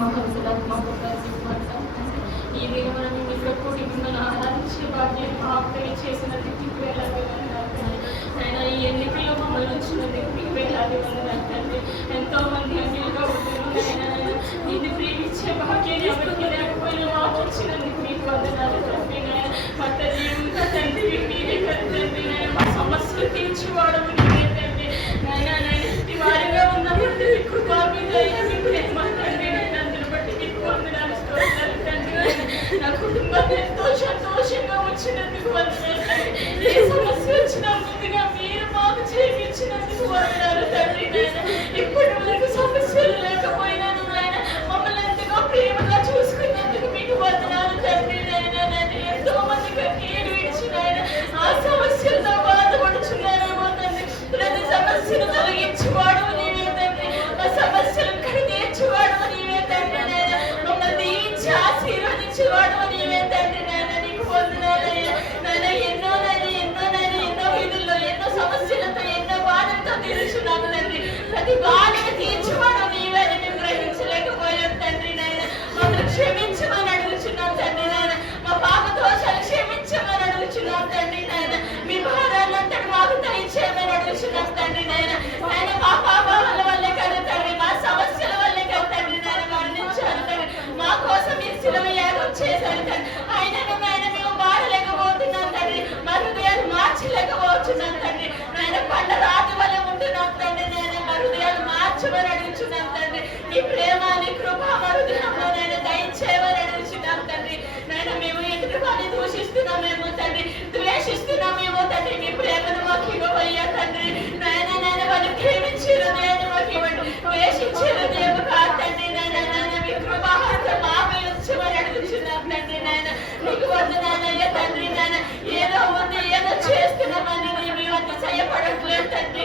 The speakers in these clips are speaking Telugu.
ఈ దినం మనం మీతో కూడి మిమ్మల్ని ఆరాధించే భాగ్యం మాకు చేసినందుకు మీకు వేలాది వందనాలు. అయినా ఈ ఎన్నికల్లో మమ్మల్ని వచ్చినందుకు మీకు వేలాది వందనాలు తండ్రి. ఎంతో మంది అన్నిలుగా ఉంటున్నారు. నిన్ను ప్రేమించే భాగ్యాన్ని ఎవరికి లేకపోయినా మాకు ఇచ్చినందుకు మీకు వందనాలు తండ్రి. మా తండ్రి ఇంకా తండ్రి మీరే కదా తండ్రి. మా సమస్యలు తీర్చివాడము నీవే తండ్రి. వారిగా ఉన్నప్పుడు కృపా మీద నా కుటుంబాన్ని ఎంతో సంతోషంగా వచ్చినందుకు వందనాలు. ఏ సమస్య వచ్చినా ముందుగా మీరు మాకు చేయించినందుకు వందనాలు తండ్రి. ఇప్పటి వరకు సమస్యలు లేకపోయినాను నాయన మమ్మల్ని ఎంతగా ప్రేమగా చూసుకున్నందుకు మీకు వందనాలు తండ్రి. ఎంతో మంది కన్నీరు విడిచిన ఆ సమస్యలతో బాధపడుచున్నారేమో తండ్రి. ప్రతి సమస్యను తొలగించువాడు నీవే తండ్రి. ఆ సమస్యలు కడిగేర్చువాడు నీవే తండ్రి. మమ్మల్ని దీవించి ఆశీర్వదించేవాడు నీవే తండ్రి. నీకు వందనాలయ్యా. ఎన్నో వీధుల్లో ఎన్నో సమస్యలతో ఎన్నో బాధలతో తీర్చున్నాను తండ్రి. ప్రతి బాధను తీర్చువాడు నీవే అని మేము గ్రహించలేకపోయాం తండ్రి. మమ్మల్ని క్షమించమని అడుగుచున్నాం తండ్రి. మా పాప దోషాలు క్షమించమని అడుగుచున్నాం తండ్రి. మీ భారాలంతటి మాకు దయచేయమని అడుగుచున్నాం తండ్రి. మా పాపాల వల్లే కదా తండ్రి, మా సమస్యల వల్లే కదా తండ్రి మరణించారు తండ్రి. మా కోసం మీరు శిలువ యాగం చేశారు తండ్రి. ఆయనను మేము మారలేకపోతున్నాం తండ్రి. మా హృదయాలు మార్చలేకపోతున్నాం తండ్రి. పండ్ల రాతి వల్ల ఉంటున్నాం తండ్రి. మా హృదయాలు మార్చమని అడుగుచున్నాం తండ్రి. నీ ప్రేమ నీ కృప మా హృదయంలో దయచేయమని అడుగుచున్నాం తండ్రి. మేము ఎదుటి వారిని దూషిస్తున్నామేమో తండ్రి, ద్వేషిస్తున్నామేమో తండ్రి. నీ ప్రేమను మాకు ఇవ్వవయ్యా తండ్రి. వాళ్ళు ప్రేమించే హృదయాన్ని మాకు ఇవ్వండి, ద్వేషించే హృదయం కాదు తండ్రి. మీ కృపాహస్తం మాపై ఉంచమని అడుగుచున్నాం తండ్రి. నీకు వందనాలయ్యా తండ్రి. ఏదో ఉంది ఏదో చేస్తున్నామని మేము అతిశయపడట్లేదు తండ్రి.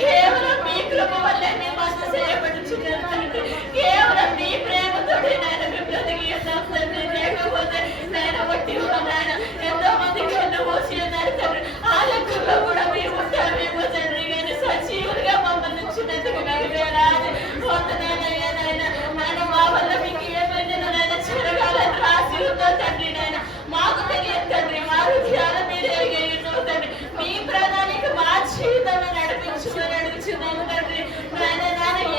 కేవలం మీ కృప వల్లే మేము అతిశయపడుచున్నాం తండ్రి. కేవలం మీ ప్రేమతో మేము బ్రతికి ఉన్నాం తండ్రి. లేకపోతే వట్టి ఎంతో మంది కళ్ళు మోసి ఉన్నారు తండ్రి. ఆ లెక్కలో కూడా మేము ఉంటామేమో తండ్రి. కానీ సజీవులుగా మమ్మల్ని ఇచ్చినందుకు మీకు వేలాది వందనాలయ్యా. మా వల్ల మీకు ఏమైనా చెరగాలని రాసి ఉందో తండ్రి. మాకు తెలియదు తండ్రి. మా హృదయాల మీద ఎగిరినో తండ్రి. మీ ప్రణాళిక మా జీవితాన్ని నడిపించుకొని అడుగుచున్నాము తండ్రి.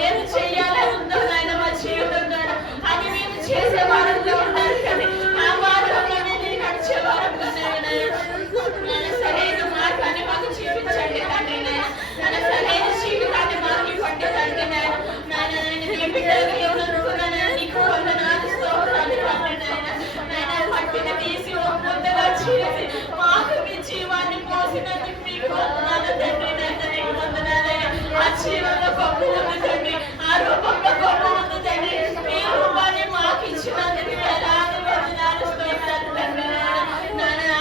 ఏమి చెయ్యాలని ఉందో మా జీవితంలో అది మేము చేసే వారంలో ఉండాలి తండ్రి. ఆ మార్గంలోనే నేను నడిచే వారంగా సరైన మార్గాన్ని మాకు చూపించండి తండ్రి. సరైన జీవితాన్ని మాకు ఇవ్వండి తండ్రి. నీ బిడ్డలుగా ఎవరనుకున్నాను నీకు వందనాలు స్తోత్రాలు తండ్రి. పట్టిని తీసి ముద్దగా చేసి మాకు మీ జీవాన్ని పోసినందుకు మీకు వందనాలు తండ్రి. నీకు వందనాలయ్యా. ఆ జీవంలో గొప్ప ఉంది తండ్రి. ఆ రూపంలో గొప్ప ఉంది తండ్రి. మీ రూపాన్ని మాకు ఇచ్చినందుకు వేలాది వందనాలు స్తోత్రాలు తండ్రి.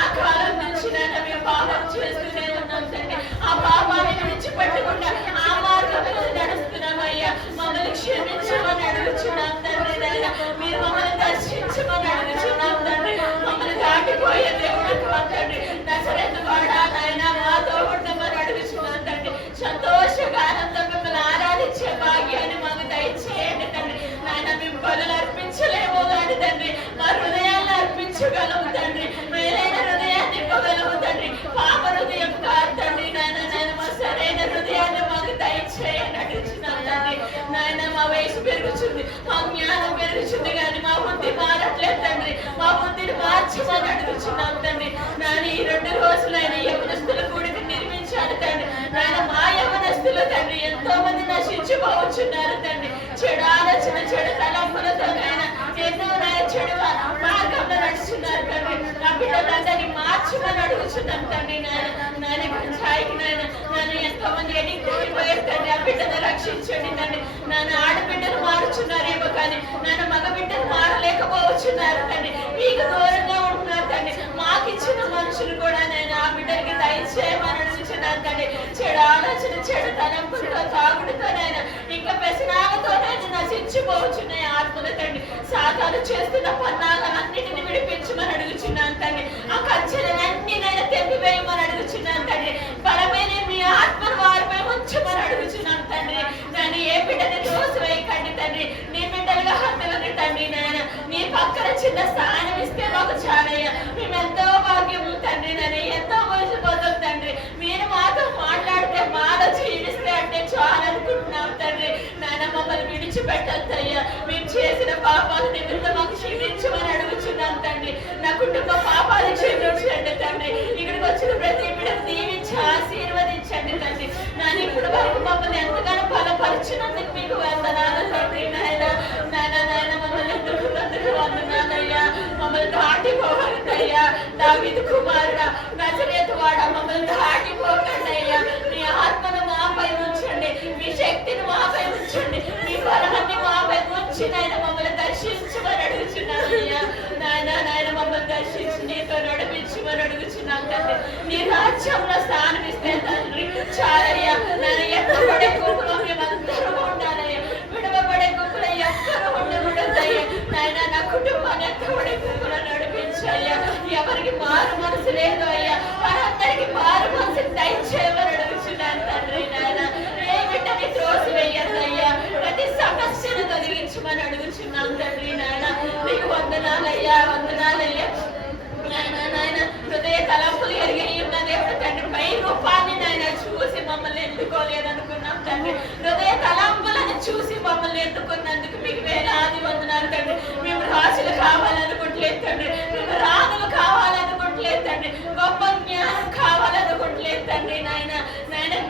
ఆ కాలం నుంచి మేము పాపం చేస్తూనే ఉన్నాం తండ్రి. ఆ పాపాన్ని విడిచిపెట్టకుండా ఆ మార్గంలో నడుస్తున్నామయ్యా. మమ్మల్ని క్షమించమని అడుగుచున్నాం తండ్రి. మీరు మమ్మల్ని దర్శించమని అడుగుచున్నాం తండ్రి. మమ్మల్ని దాటిపోయే దేవుడు తండ్రి. నజరేతు వాడా నాయన మాతో ఉండమని అడుగుచున్నాం తండ్రి. సంతోషంగా ఆనందం మిమ్మల్ని ఆరాధించే భాగ్యాన్ని మాకు దయచేయండి తండ్రి. మేము బలులు అర్పించలేము కానీ తండ్రి మా హృదయాన్ని అర్పించగలము తండ్రి. మేలైన హృదయాన్ని ఇవ్వగలము తండ్రి. పాప హృదయం కాదు తండ్రి. మా సరైన హృదయాన్ని మాకు దయచేయండి అడుగుచున్నాం తండ్రి. మా వయసు పెరుగుతుంది, మా జ్ఞానం పెరుగుతుంది కానీ మా బుద్ధి మారట్లేదు తండ్రి. మా బుద్ధిని మార్చమని అడుగుచున్నాం తండ్రి. ఈ 2 రోజులైన యవనస్తుల కూడికి నిర్మించాను తండ్రి. మా యవనస్తులు తండ్రి ఎంతో మంది నశించిపోవచ్చున్నారు తండ్రి. చెడు ఆలోచన చెడు తలంపులతో ఎన్నో చెడు మార్గంలో నడుచున్నారు తండ్రి. నా బిడ్డలందరినీ మార్చమని అడుగుచున్నాం తండ్రి. ఎంతో మంది ఎడిక్ట్ అయిపోయారు తండ్రి. ఆ బిడ్డను రక్షించండి తండ్రి. ఆడబిడ్డను మారుచున్నారేమో కానీ మగ బిడ్డను మారలేకపోవచ్చున్నారు తండ్రి. మీకు దూరంగా ఉంటున్నారు తండ్రి. మాకు ఇచ్చిన మనుషులు కూడా ఆ బిడ్డకి దయచేయమని అడుగుచున్నాను తండ్రి. చెడు ఆలోచన చెడు తలంపులతో తాగుడుతో ఇంకా వ్యసనాలతో నశించిపోవచ్చున్నాయి ఆత్మల తండ్రి. సాతాను చేస్తున్న పన్నాలన్నిటిని విడిపించమని అడుగుచున్నాను తండ్రి. ఆ కంచెలన్నీ తెంపివేయమని అడుగుచున్నాను తండ్రి. బలమైన మీ ఆత్మను వారిపై ఉంచమని అడుగుచున్నాను తండ్రి. ఏ బిడ్డని దోసి వేయకండి తండ్రి. నీ బిడ్డలుగా హత్యలు విడిచిపెట్టద్దయ్యా. మేము చేసిన పాపాల నిమిత్తం మాకు క్షమించమని అడుగుచున్నాను తండ్రి. నా కుటుంబ పాపాలు క్షమించండి తండ్రి. ఇక్కడికి వచ్చిన ప్రతి బిడ్డను దీవించి ఆశీర్వదించండి తండ్రి. నాన్న ఇప్పుడు వరకు మమ్మల్ని ఎంతగానో బలపరిచినందుకు మీకు వందనాలు తండ్రి. నాయన మమ్మల్ని ఎందుకు వందనాలయ్యా. మమ్మల్ని దాటిపోవద్దయ్యా. దావీదు కుమారుడా, నజరేతు వాడా, మమ్మల్ని దాటిపోకండి అయ్యా. మీ ఆత్మను మాపై ఉంచండి, మీ శక్తిని మాపై ఉంచండి, మీ బలాన్ని మాపై ఉంచి నాయన మమ్మల్ని దర్శించమని అడుగుచున్నానయ్యా. నాయన మమ్మల్ని దర్శించి నీతో నడిపించమని అడుగుచున్నాను తండ్రి. నీ రాజ్యంలో స్థానం ఇస్తే తండ్రి చాలయ్యా. నాయన ఎక్కబడే గుంపులో మేమందరూ ఉండాలయ్యా. విడవబడే గుంపులో ఎక్కడ ఉండకూడదయ్యా. నాయన నా కుటుంబాన్ని ఎక్కబడే గుంపులో నడిపించయ్యా. ఎవరికి మారు మనసు లేదు అయ్యా, వారందరికి మారు మనసు దయచేయమని అడుగుచున్నాను తండ్రి. నాయన ఏ బిడ్డని త్రోసి వేయద్దయ్యా. ప్రతి సమస్యను తొలగించమని అడుగుచున్నాను తండ్రి. నాయన నీకు వందనాలయ్యా, వందనాలయ్యా. నాయన హృదయ తలంపులు ఎరిగి ఉన్న దేవుడు తండ్రి, పై రూపాన్ని నాయన చూసి మమ్మల్ని ఎన్నుకోలేదనుకున్నాం తండ్రి. హృదయ తలంపులను చూసి మమ్మల్ని ఎన్నుకున్నందుకు మీకు వేలాది వందనాలు తండ్రి. మేము రాజులు కావాలనుకుంటలేదు తండ్రి, మేము రాజులు కావాలనుకుంటలేదు తండ్రి, గొప్ప జ్ఞానం కావాలనుకుంటలేదు తండ్రి. నాయన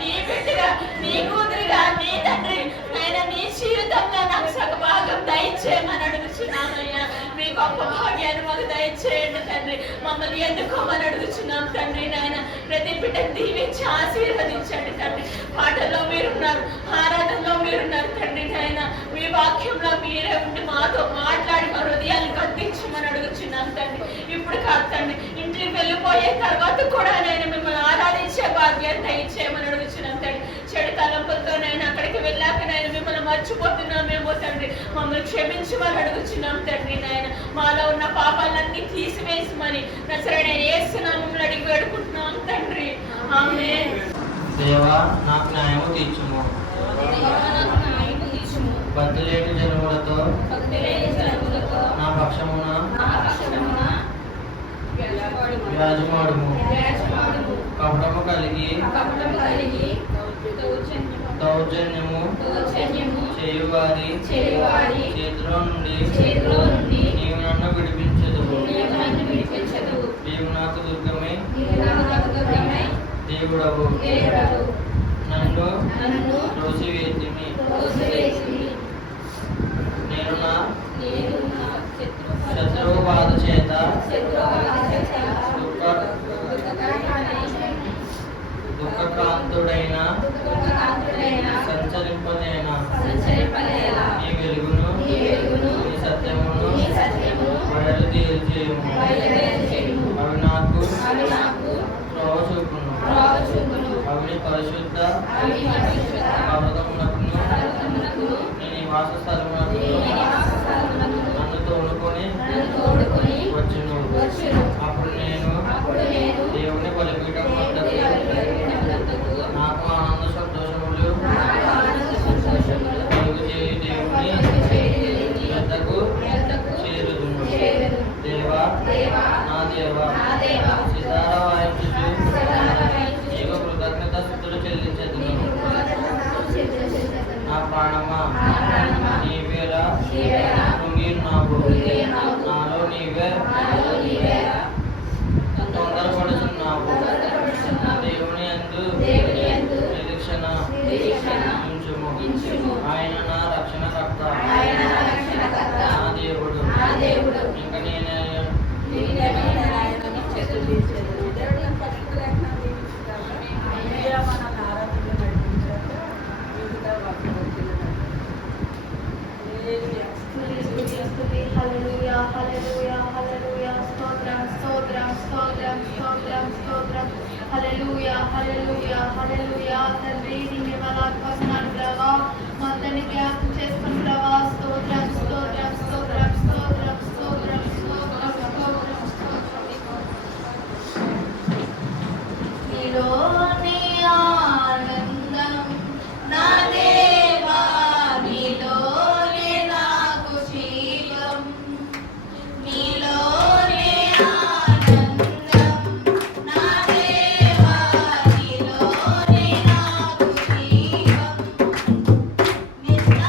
నీ బిడ్డగా, నీ కూతురిగా, నీ తండ్రి నాయన నీ జీవితంలో నాకు సగభాగం దయచేయమని అడుగుచున్నామయ్యా. మీ గొప్ప భాగ్యాన్ని మాకు దయచేయండి తండ్రి. మమ్మల్ని ఎన్నుకోమని అడుగుచున్నాం తండ్రి. నాయన ప్రతి బిడ్డను దీవించి ఆశీర్వదించండి తండ్రి. పాటల్లో మీరున్నారు, ఆరాధనలో మీరున్నారు తండ్రి. నాయన మీ వాక్యంలో మీరే ఉండి మాతో మాట్లాడి మా హృదయాన్ని కట్టించమని అడుగుచున్నాం తండ్రి. ఇప్పుడు కాదు తండ్రి, ఇంటికి వెళ్ళిపోయే తర్వాత కూడా నేను మిమ్మల్ని ఆరాధించే భాగ్యాన్ని దయచేయమని అడుగుచున్నాం తండ్రి. చెడు తలంపులతో నేను అక్కడికి వెళ్ళాక నేను మిమ్మల్ని మర్చిపోతున్నామేమో తండ్రి. మమ్మల్ని క్షమించమని అడుగుచున్నాం తండ్రి. నాయన మాలో ఉన్న పాపాలన్నీ తీసివేసమని నజరేయుడైన యేసు నామములో అడిగి వేడుకుంటున్నాం తండ్రి. ఆమేన్. దేవా నాకు న్యాయము తీర్చుము. బద్దులేని జనములతో నా పక్షమున వ్యాజమాడుము. కపటము కలిగి దౌర్జన్యము చేయువారి చేతిలో నుండి నీవు నన్ను విడిపించదువు. నీవు నాకు దుర్గమే దేవుడవు. నన్ను త్రోసివేసితివి. నేను నా శత్రువు బాధ చేత దుఃఖక్రాంతుడైన సంచరింపలేనా. నీ వెలుగును నీ సత్యమును బయలు తెలియజేయము. అవి నాకు త్రోవ చూపును. అవి పరిశుద్ధ పర్వతమునకును నీ నివాస స్థలమునకును నన్ను తోడుకొని వచ్చును. అప్పుడు నేను దేవుని బలిపీఠం వద్దకు నాకు ఆనంద సంతోషములు కలుగు చేయి దేవుని వద్దకు చేరుదును. దేవా నా దేవా సితార వాయించుచు నీకు కృతజ్ఞత స్తుతులు చెల్లించెదను. నా ప్రాణమా నీవేరా కృంగియున్నావు. నాలో నీవే తొందరపడుచున్నావు. దేవుని యందు నిరీక్షణ ఉంచుము. ఆయన నా రక్షణకర్త, నా దేవుడు. ఇంక నేనే తండ్రి నీ బలాత్మకమైన ప్రభా మొత్తాన్ని జ్ఞాపకం చేసుకుని ప్రభా స్తోత్రం స్తోత్రం స్తోత్రం స్తోత్రం స్తోత్రం స్తోత్రం స్తోత్రం నీలోనే ఆనందం నా దేవా, నీలోనే నాకు జీవం. నీలోనే ఆనందం నా దేవా, నీలోనే నాకు జీవం. నిత్య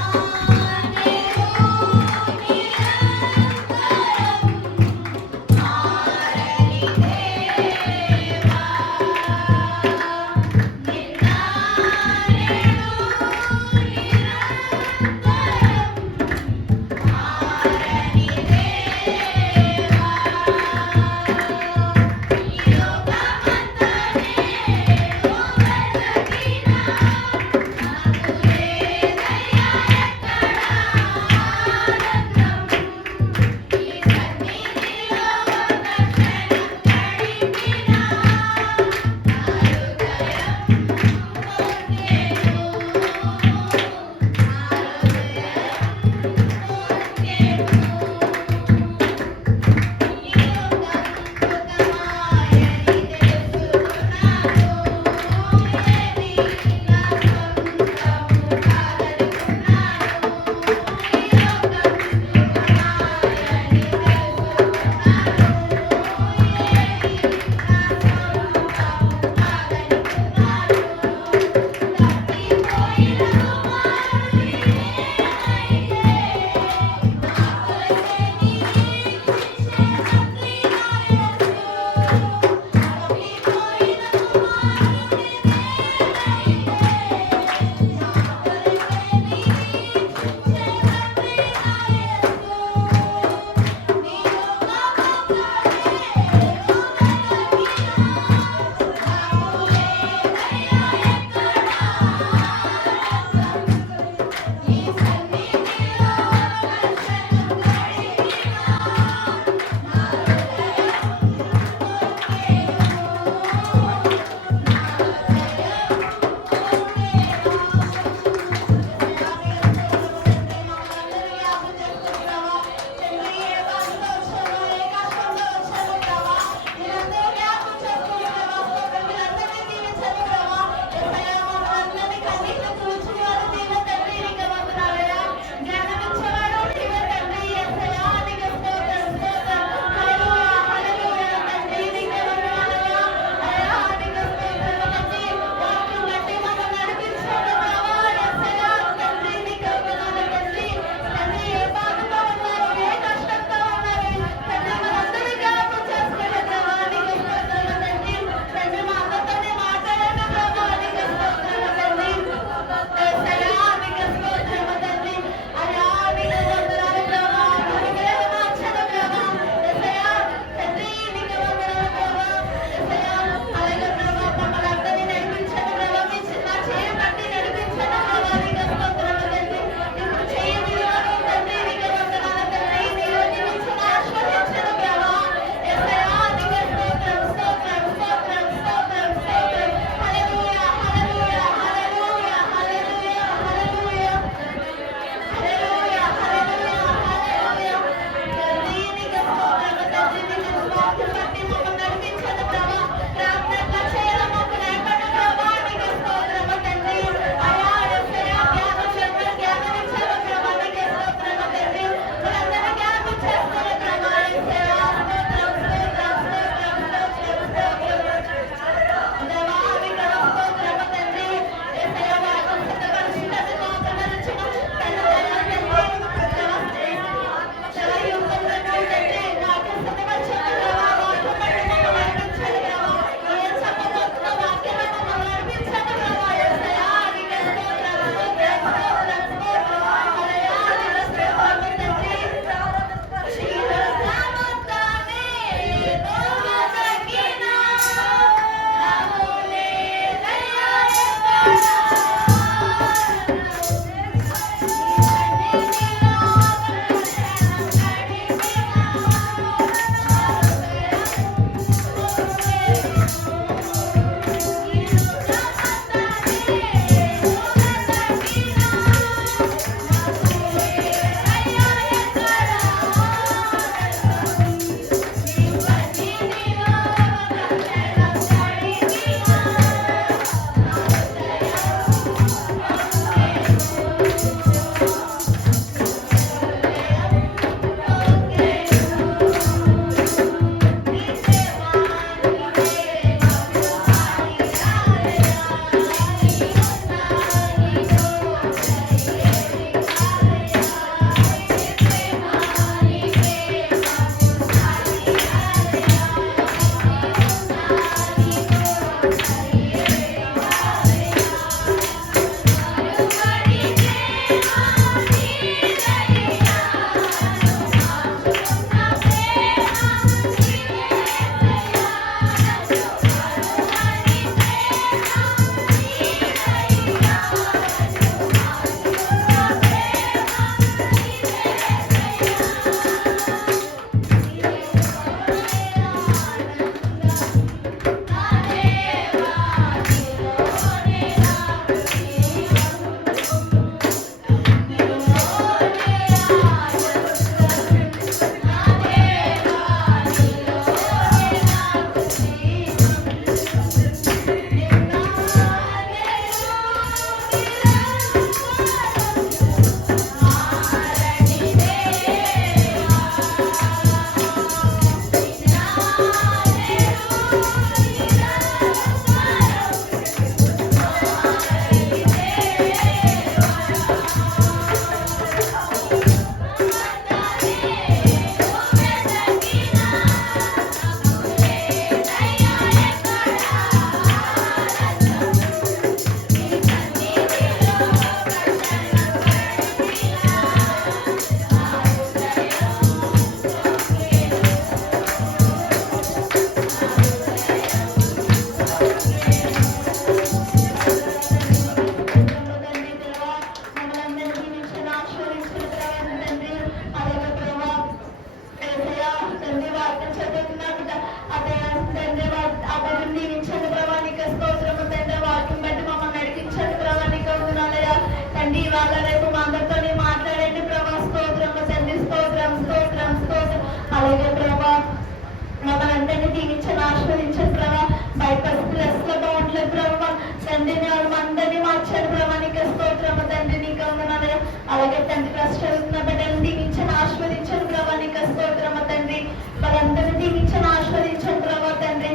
ఆస్వాదించండి ప్రభావ. బయట పరిస్థితులు అసలు బాగుంటలేదు ప్రభావ తండ్రి. అందరినీ మార్చాడు ప్రభావ. నీకు స్తోత్రము తండ్రి. నీకు వందనాలు. అలాగే తండ్రి కష్టాలున్న బిడ్డలను దీవించని ఆస్వాదించండి ప్రభావ. నీకు స్తోత్రము తండ్రి. వాళ్ళందరినీ దీవించని ఆస్వాదించండి ప్రభావ తండ్రి.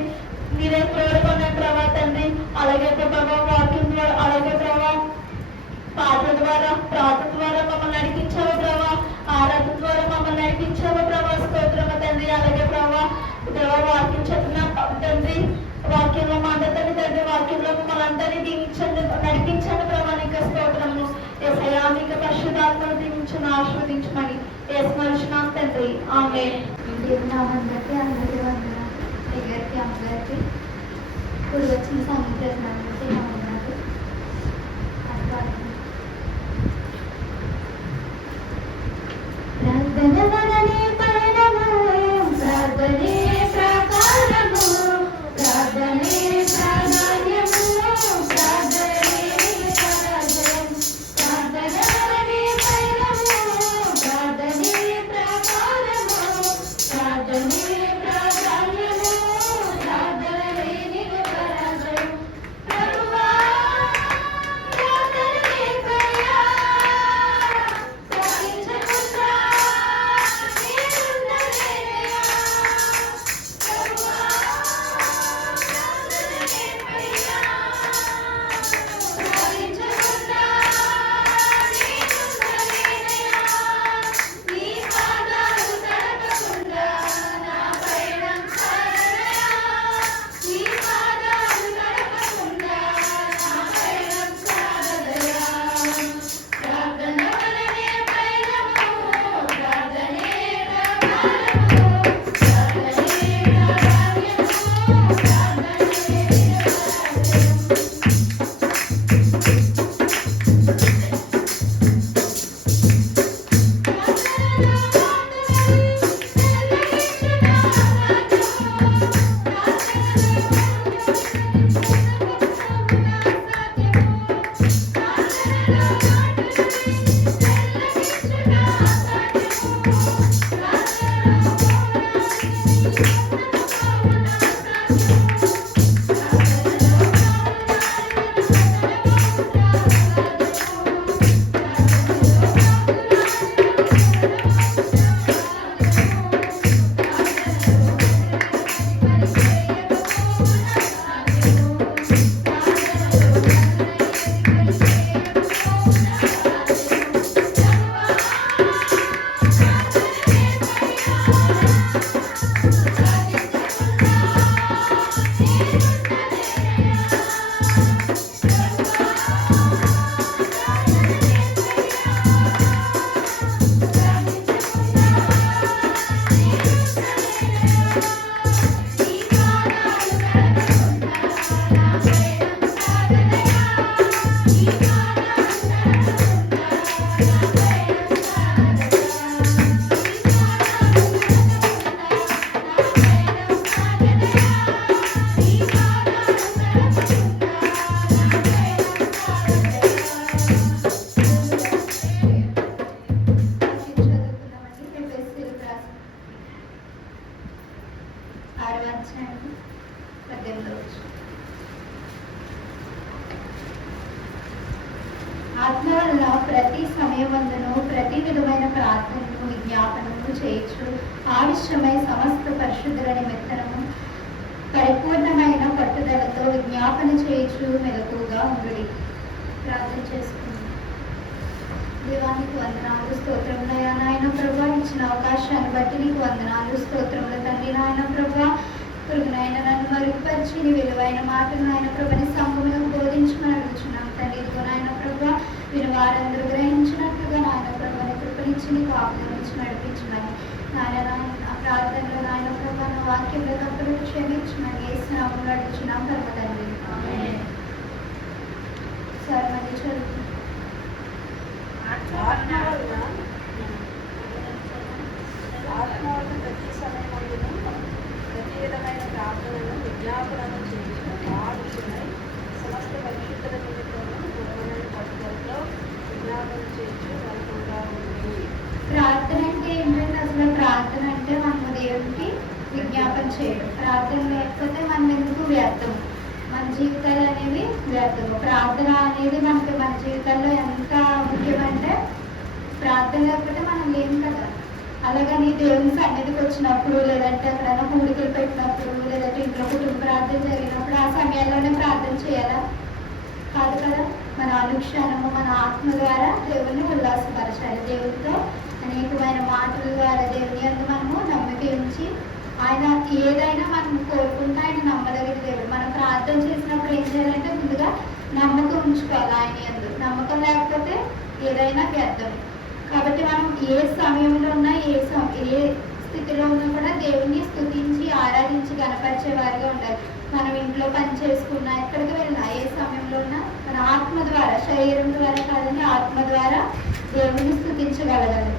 మీరే ప్రేరపడిన ప్రభావ తండ్రి. అలాగే ప్రభావ వాక్యం ద్వారా, అలాగే ప్రభావ పాటల ద్వారా, ప్రార్థన ద్వారా మమ్మల్ని నడిపించావు ప్రభావ. ఆరాధన ద్వారా మమ్మల్ని నడిపించావు ప్రభావ. స్తోత్రము తండ్రి. అలాగే ప్రభావ వాక్యం చదివిన తండ్రి, వాక్యంలో మాట్లాడండి తండ్రి. వాక్యంలో మమ్మల్ని అందరినీ దీవించండి, నడిపించండి ప్రభావ. నీకు స్తోత్రము. యేసయ్యా మీకు పరిశుద్ధాత్మను దీవించను ఆస్వాదించమని యేసునామమున తండ్రి. ఆమేన్. అందరికీ అందరికీ వందనాలు. దగ్గరికి అమ్మగారికి ఇప్పుడు వచ్చిన సంగతి ప్రశ్నలకి వందనాలు. ప్రార్థనలనే పయనము, ప్రార్థనే ప్రాకారము, ప్రార్థనే ప్రాధాన్యము, ప్రార్థనే పరాజయం. ప్రార్థనలనే పయనము, ప్రార్థనే ప్రాకారము, ప్రార్థనే ప్రాధాన్యము, ప్రార్థనే పరాజయం. ప్రభువా ప్రార్థనే పయా సాగించకుండా నేనుండలేనయా. ప్రభువా ప్రార్థనే పయా సాగించకుండా నేనుండలేనయా. నీ పాదాలు తడపకుండా నా పయనం సాగనయా. నీ పాదాలు తడపకుండా నా పయనం సాగదయా. ప్రార్థన వలనే పయనము, ప్రార్థనే ప్రాకారము, ప్రార్థనే ప్రాధాన్యము, ప్రార్థనే పరాజయం. ఆత్మ వల్ల ప్రతి సమయమందును ప్రతి విధమైన ప్రార్థనను విజ్ఞాపనము చేయొచ్చు. ఆవిష్యమై సమస్త పరిశుద్ధుల నిమిత్తము పరిపూర్ణమైన పట్టుదలతో విజ్ఞాపన చేయొచ్చు. మెలకుగా ఉండుడి. ప్రార్థన చేసుకుందాం. దేవానికి వందనాలు, స్తోత్రములయ్యా నాయన ప్రభా. ఇచ్చిన అవకాశాన్ని బట్టి నీకు వందనాలు, స్తోత్రములు తండ్రి. నాయన ప్రభా పురుగునైనా నన్ను మరుగుపరిచి నీ విలువైన మాటలు నాయన ప్రభని సంఘములకు బోధించమని అడుగుచున్నాం తండ్రి. ఇదిగో నాయన ప్రభా వీరు వారందరూ గ్రహించినట్లుగా నాయన ప్రభని కృపనిచ్చి నీకు ఆజ్ఞాపించి నడిపించమని నాయన ప్రార్థనలో నాయన ప్రభా నా వాక్యంలో తప్పులు క్షమించమని యేసునామములో అడుగుచున్నాం పరమ తండ్రి. సార్ మళ్ళీ చదువు. ఆత్మ వల్ల ప్రతి సమయమందును ప్రతి విధమైన ప్రార్థనను విజ్ఞాపనను చేయించిన ఆవిషయమై సమస్త పరిశుద్ధుల నిమిత్తము పూర్వమైన పట్టుదలతో విజ్ఞాపన చేయించు వరకుగా ఉంది. ప్రార్థన అంటే ఏంటంటే అసలు ప్రార్థన అంటే మనము దేవునికి విజ్ఞాపన చేయడం. ప్రార్థన లేకపోతే మనం ఎందుకు వ్యర్థం, మన జీవితాలు అనేవి వ్యర్థము. ప్రార్థన అనేది మనకి మన జీవితాల్లో ఎంత ముఖ్యమంటే ప్రార్థన లేకపోతే మనం లేము కదా. అలాగని దేవుని సన్నిధికి వచ్చినప్పుడు, లేదంటే ఎక్కడైనా కూడికలు పెట్టినప్పుడు, లేదంటే ఇంట్లో కుటుంబ ప్రార్థన జరిగినప్పుడు ఆ సమయాల్లోనే ప్రార్థన చేయాలా? కాదు కదా. మన అనుక్షణము మన ఆత్మ ద్వారా దేవుని ఉల్లాసపరచాలి. దేవునితో అనేకమైన మాటల ద్వారా దేవుని యందు మనము నమ్మిక ఉంచి, ఆయన ఏదైనా మనం కోరుకుంటే ఆయన నమ్మదగిన దేవుడు. మనం ప్రార్థన చేసినప్పుడు ఏం చేయాలంటే ముందుగా నమ్మకం ఉంచుకోవాలి ఆయన యందు. నమ్మకం లేకపోతే ఏదైనా వ్యర్థం. కాబట్టి మనం ఏ సమయంలో ఉన్నా, ఏ స్థితిలో ఉన్నా కూడా దేవుని స్తుతించి ఆరాధించి గణపరిచే వారిగా ఉండాలి. మనం ఇంట్లో పని చేసుకున్నా, ఎక్కడికి వెళ్ళినా, ఏ సమయంలో ఉన్నా మన ఆత్మ ద్వారా, శరీరం ద్వారా కాదని ఆత్మ ద్వారా దేవుని స్తుతించగలగాలి.